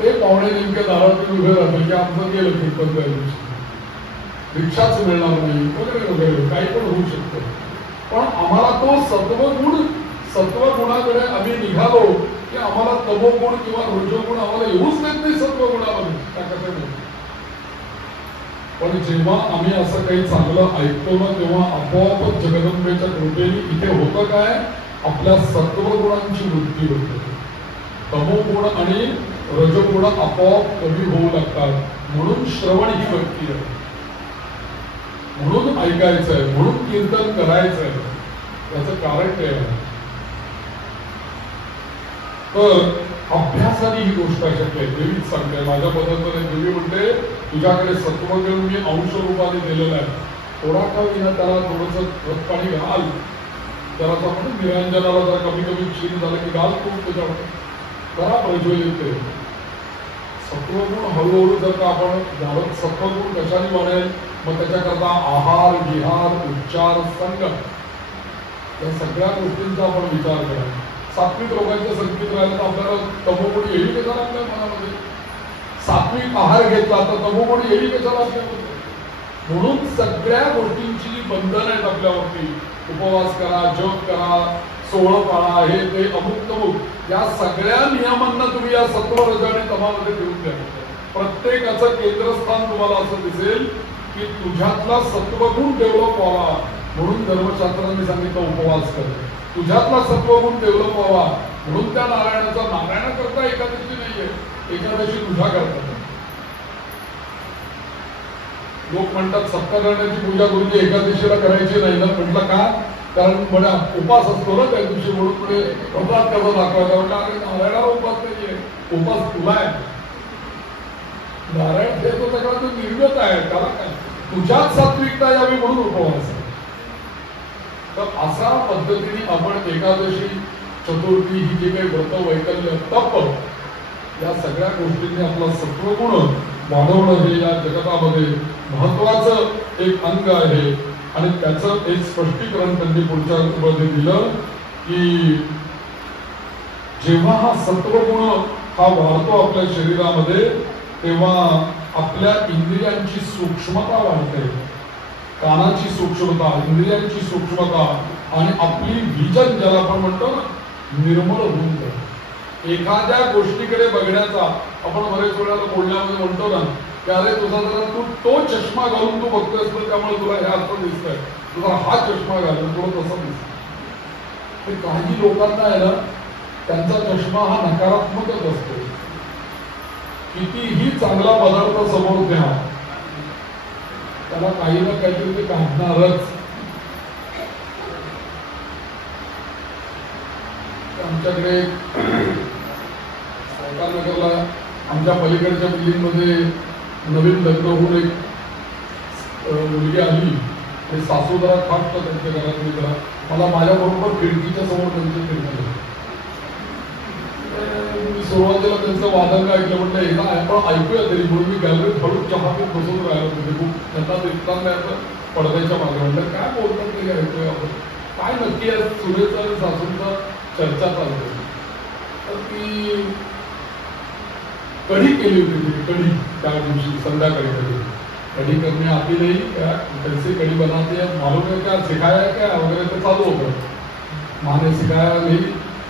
ते पावडे नेमके दारात उभे राहतील की आमचं गेलं कीर्तन त्या दिवशी, रिक्षाच मिळणार नाही वगैरे वगैरे काही पण होऊ शकतं. पण आम्हाला तो सत्वगुणाकडे आम्ही निघालो की आम्हाला तमोगुण किंवा रजोगुण आम्हाला येऊच देत नाही सत्वगुणामध्ये त्या कथेमध्ये. पण जेव्हा आम्ही असं काही चांगलं ऐकतो ना, तेव्हा आपोआपच जगदंबेच्या कृपेने इथे होतं काय, आपल्या सत्वगुणांची वृद्धी होते. तमोगुण आणि रजोगुण आपोआप कमी होऊ लागतात. म्हणून श्रवण ही भक्ती आहे, म्हणून ऐकायचं आहे, म्हणून कीर्तन करायचं आहे. याचं कारण ते आहे. तर अभ्यासाने ही गोष्ट शक्य आहे. देवीच सांगते, माझ्या पद्धतीने देवी म्हणते तुझ्याकडे सत्वगुण मी अंश रूपाने दिलेला आहे, थोडा का विना त्याला थोडंसं खत पाणी घाल, जरा आपण निरंजनाला जरा कमी कमी क्षीण झालं की घाल खूप त्याच्यावर जरा प्रज्वलित. सत्वगुण हळूहळू जर का आपण झालं, सत्वगुण कशाने वाढेल, मग त्याच्याकरता आहार विहार उच्चार संगम या सगळ्या गोष्टींचा आपण विचार करायचा. सात्विक लोकांचं संगीत राहिलं तर आपल्याला तमोगुण येईल कशाला आपल्या मनामध्ये. सात्विक आहार घेतला तर तमोगुण येईल कशाला आपल्यामध्ये. म्हणून सगळ्या गोष्टींची जी बंधन आहेत आपल्यावरती, उपवास करा, जप करा, सोहळं पाळा, हे ते अमुक तमुक, या सगळ्या नियमांना तुम्ही या सत्व रज आणि तमामध्ये ठेवून द्या. प्रत्येकाचं केंद्रस्थान तुम्हाला असं दिसेल की तुझ्यातला सत्वगुण डेव्हलप व्हावा. म्हणून धर्मशास्त्रांनी सांगितलं उपवास कर, तुझ्यातला सत्वगुण डेव्हलप व्हावा. म्हणून त्या नारायणाचा नारायणाकरता एकादशी नाहीये, एकादशी तुझ्या करता. लोक म्हणतात सत्यानारायणाची पूजा गुरुजी एकादशीला करायची नाही ना. म्हटलं का, कारण मला उपास असतो ना त्या दिवशी, म्हणून पुढे उपास कसा दाखवायचा. म्हटलं अरे नारायणाला उपास नाहीये, उपास तुला आहे. नारायण हे तो सगळा तो निर्गत आहे, त्याला काय तुझ्यात सात्विकता यावी म्हणून उपवास. तर अशा पद्धतीने आपण एकादशी, चतुर्थी ही जी काही व्रत, वैकल्य, तप, या सगळ्या गोष्टींनी आपला सत्वगुण वाढवणं हे या जगतामध्ये महत्वाचं एक अंग आहे. आणि त्याचं एक स्पष्टीकरण त्यांनी पुढच्या मध्ये दिलं की जेव्हा हा सत्वगुण हा वाढतो आपल्या शरीरामध्ये, तेव्हा आपल्या इंद्रियांची सूक्ष्मता वाढते. कानाची सूक्ष्मता, इंद्रियांची सूक्ष्मता आणि आपली विजन ज्याला आपण म्हणतो ना, निर्मळ होऊन जाते. एखाद्या गोष्टीकडे बघण्याचा आपण बरेच वेळेला बोलण्यामध्ये म्हणतो ना की अरे तुझा जरा तू तो चष्मा घालून तू बघतोय असतो, त्यामुळे तुला हे असं दिसतंय, तुझा हा चष्मा घालून तुला तसं दिसत. काही लोकांना आहे ना, त्यांचा चष्मा हा नकारात्मकच असतो. कितीही चांगला पदार्थ समोर द्या, त्याला काही ना काहीतरी ते काढणारच. आमच्याकडे नगरला आमच्या पलीकडच्या बिल्डिंगमध्ये नवीन लग्न होऊन एक मुलगी आली आणि सासू जरा थांबतात त्यांच्या घरातली जरा मला माझ्याबरोबर खिडकीच्या समोर त्यांचे फिरले. मी सुरुवातीला त्यांचं वादंग ऐकलं, म्हटलं एकदा आपण ऐकूया तरी, म्हणून मी गॅलरीत हळूच चहा पीत बसून राहिलो होते. खूप त्यांना दिसतात नाही आता पडद्याच्या मागे. म्हटलं काय बोलतात ते ऐकूया आपण, काय नक्की आहे सुनेचा आणि सासूंचा चर्चा चालते. तर ती कढी केली होती, कढी त्या दिवशी संध्याकाळी कढी करने आती नहीं, क्या कैसे कढ़ी बनाते हैं मालूम है क्या, सिखाया है क्या वगैरह तो चालू होगा. माँ ने सिखाया नहीं,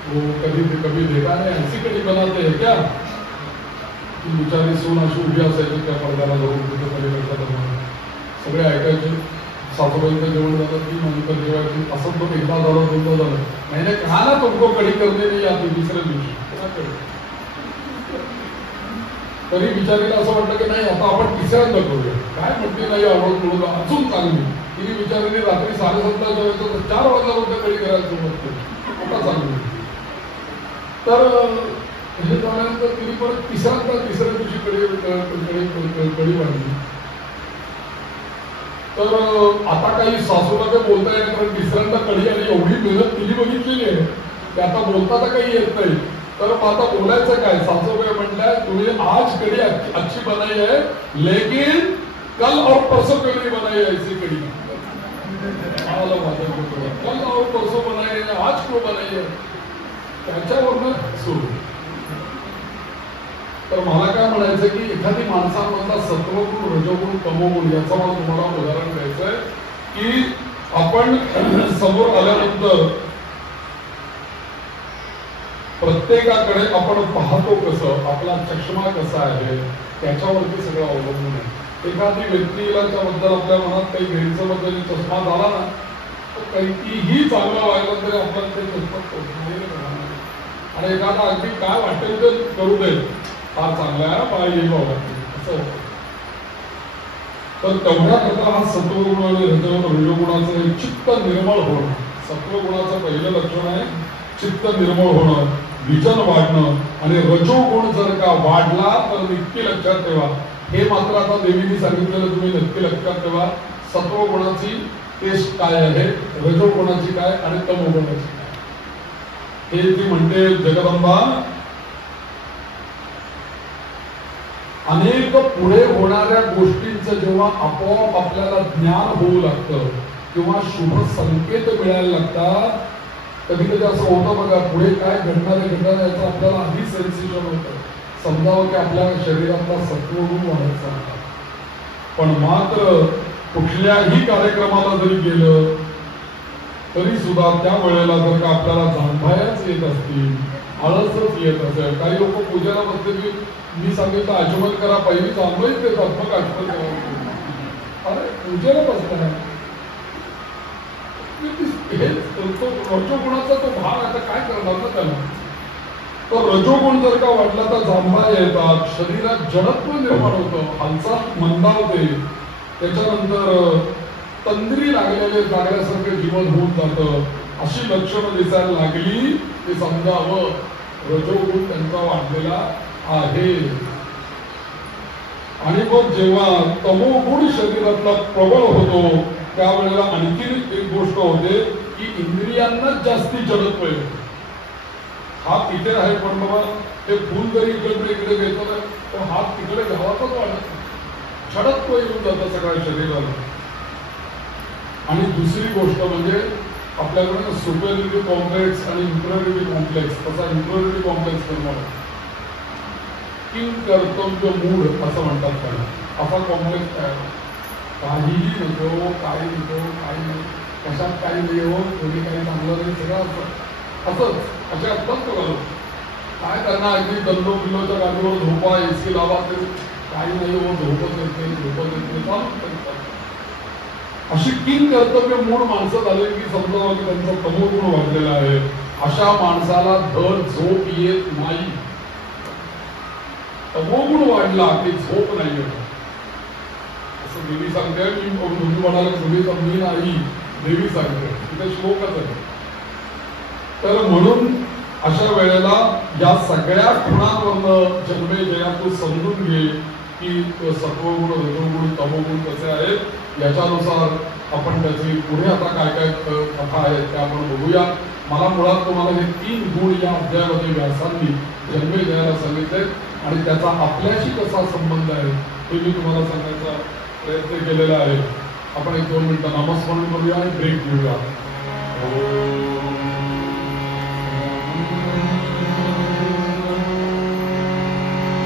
वो कभी देखा नहीं, ऐसी कढ़ी बनाते हैं क्या. ती बिचारी सून अशी उभी असायची त्या पडद्याला जाऊन तिथे पलीकडच्या दरम्यान सगळे ऐकायचे. सासूबाईंचं जेवण झालं की नंतर जेवायची. असं तो एकदा झालं दोनदा झालं. मैंने कहा ना तुमको कढ़ी करने नहीं आती. दुसऱ्या दिवशी तरी बिचारीला असं वाटलं की नाही आता आपण तिसऱ्यांदा करूया. काय म्हणते नाही आवडत म्हणून अजून चांगली. तिने बिचारीने रात्री 7:30 जेवायचं तर 4 वाजता कोणत्या कढी करायला सुरुवात केली. आता चांगली. तर हे झाल्यानंतर तिने परत तिसऱ्या दिवशी कढी वाढली. तर आता काही सासूला काही बोलता येणार, कारण तिसऱ्यांदा कढी आणि एवढी मेहनत तिने बघितलेली आहे की आता बोलता तर काही येत नाही. तर आता बोलायचं काय. सासूबाई म्हटल्या तुम्ही आज कढ़ी अच्छी बनाई है लेकिन कल और परसों क्यों नहीं बनाई ऐसी कढ़ी. कल और परसों बनाई है, आज क्यों बनाई है. त्याच्यावरनं सुरू. तर मला काय म्हणायचं की एखादी माणसामधला सत्वगुण रजोगुण तमोगुण याचं मला तुम्हाला उदाहरण द्यायचंय की आपण समोर आल्यानंतर प्रत्येकाकडे आपण पाहतो कसं, आपला चष्मा कसा आहे त्याच्यावरती सगळं अवलंबून आहे. एखादी व्यक्तीला त्याबद्दल आपल्या मनात काही गैरसमज आणि चष्मा झाला ना तर काहीही चांगलं व्हायला तरी आपल्याला ते चष्मा आणि एखादा अगदी काय वाटेल ते करू दे, फार चांगला आहे मला येईल असं. तर तेवढ्या करता हा सत्वगुण आणि रजोगुणाचं चित्त निर्मळ होणं. सत्वगुणाचं पहिलं लक्षण आहे चित्त निर्मळ होणं, विजन वाढणं. आणि रजोगुण जर का वाढला तर नक्की लक्षात ठेवा, हे मात्र आता देवीने सांगितलेलं तुम्ही नक्की लक्षात ठेवा. सत्वगुणाची टेस्ट काय आहे, रजोगुणाची काय आणि तमोगुणाची काय. हे ती म्हणते जगदंबा, अनेक पुढे होणाऱ्या गोष्टींचं जेव्हा आपोआप आपल्याला ज्ञान होऊ लागतं किंवा शुभ संकेत मिळायला लागतात, कधी कधी असं होतं बघा, पुढे काय घडणार आहे याचं आपल्याला आधी सेन्सेशन होतं. समजावं की आपल्या शरीरातला सत्वगुण वाढायचा. पण मात्र कुठल्याही कार्यक्रमाला जरी गेलं तरी सुद्धा त्या वेळेला जर का आपल्याला जाणबायाच येत असतील, आळसच येत असेल. काही लोक पूजेला बसले की मी सांगितलं आचमन करा, पहिली जाणबाईच देतात मग आचमन करा. अरे पूजेला बसताना रजोगुणाचा तो भाग आता काय करणार ना त्याला. तर रजोगुण जर का वाढला तर जांभळा येतात, शरीरात जडत्व निर्माण होतं, हालचाल मंदावते, त्याच्यानंतर तंद्री लागल्यासारखं जीवन होऊन जातं. अशी लक्षणं दिसायला लागली ते समजावं रजोगुण त्यांचा वाढलेला आहे. आणि मग जेव्हा तमोगुण शरीरातला प्रबळ होतो त्यावेळेला आणखी एक गोष्ट होते की इंद्रियांना जास्ती जडत्व येतं. हात इथे आहे पण बाबा ते फूल जरी इकडे घेतो ना तर हात तिकडे घ्यावाच वाटत, जडत्व येऊन जातं सगळ्या शरीराला. आणि दुसरी गोष्ट म्हणजे आपल्याकडे सुपेरियरिटी कॉम्प्लेक्स आणि इन्फिरियरिटी कॉम्प्लेक्स, तसा इन्फिरियरिटी कॉम्प्लेक्स निर्माण किंग कर्तव्य मूळ असं म्हणतात त्याला. असा कॉम्प्लेक्स काय काहीही नको, काही नको, काही नाही, कशात काही नाही हो, कोणी काही चांगलं नाही, सगळं असंच असे असतात का बरोबर. काय करणार, अगदी दल्लो बिल्लोच्या गाडीवर झोपा, एसी लावा, तरी काही नाही हो, झोपत येते. अशी किंग कर्तव्य मूळ माणसं झाले की समजावं की त्यांचा तमोगुण वाढलेला आहे. अशा माणसाला धड झोप येत नाही. तमोगुण वाढला की झोप नाही येत असं देवी सांगते. मी म्हणाले तुम्ही मी नाही, देवी सांगते, तिथे श्लोकच आहे. तर म्हणून अशा वेळेला या सगळ्या खुणांवरनं जन्मेजया तू समजून घे की सत्वगुण, रजोगुण, तमोगुण कसे आहेत, याच्यानुसार आपण त्याची पुढे आता काय काय कथा आहेत त्या आपण बघूया. मला मुळात तुम्हाला हे 3 गुण या अध्यायामध्ये व्यासांनी जन्मेजयाला सांगितले आणि त्याचा आपल्याशी कसा संबंध आहे हे मी तुम्हाला सांगण्याचा प्रयत्न केलेला आहे. आपण 1-2 मिनिटं नामस्मरण करूया आणि ब्रेक घेऊया.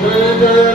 जय जय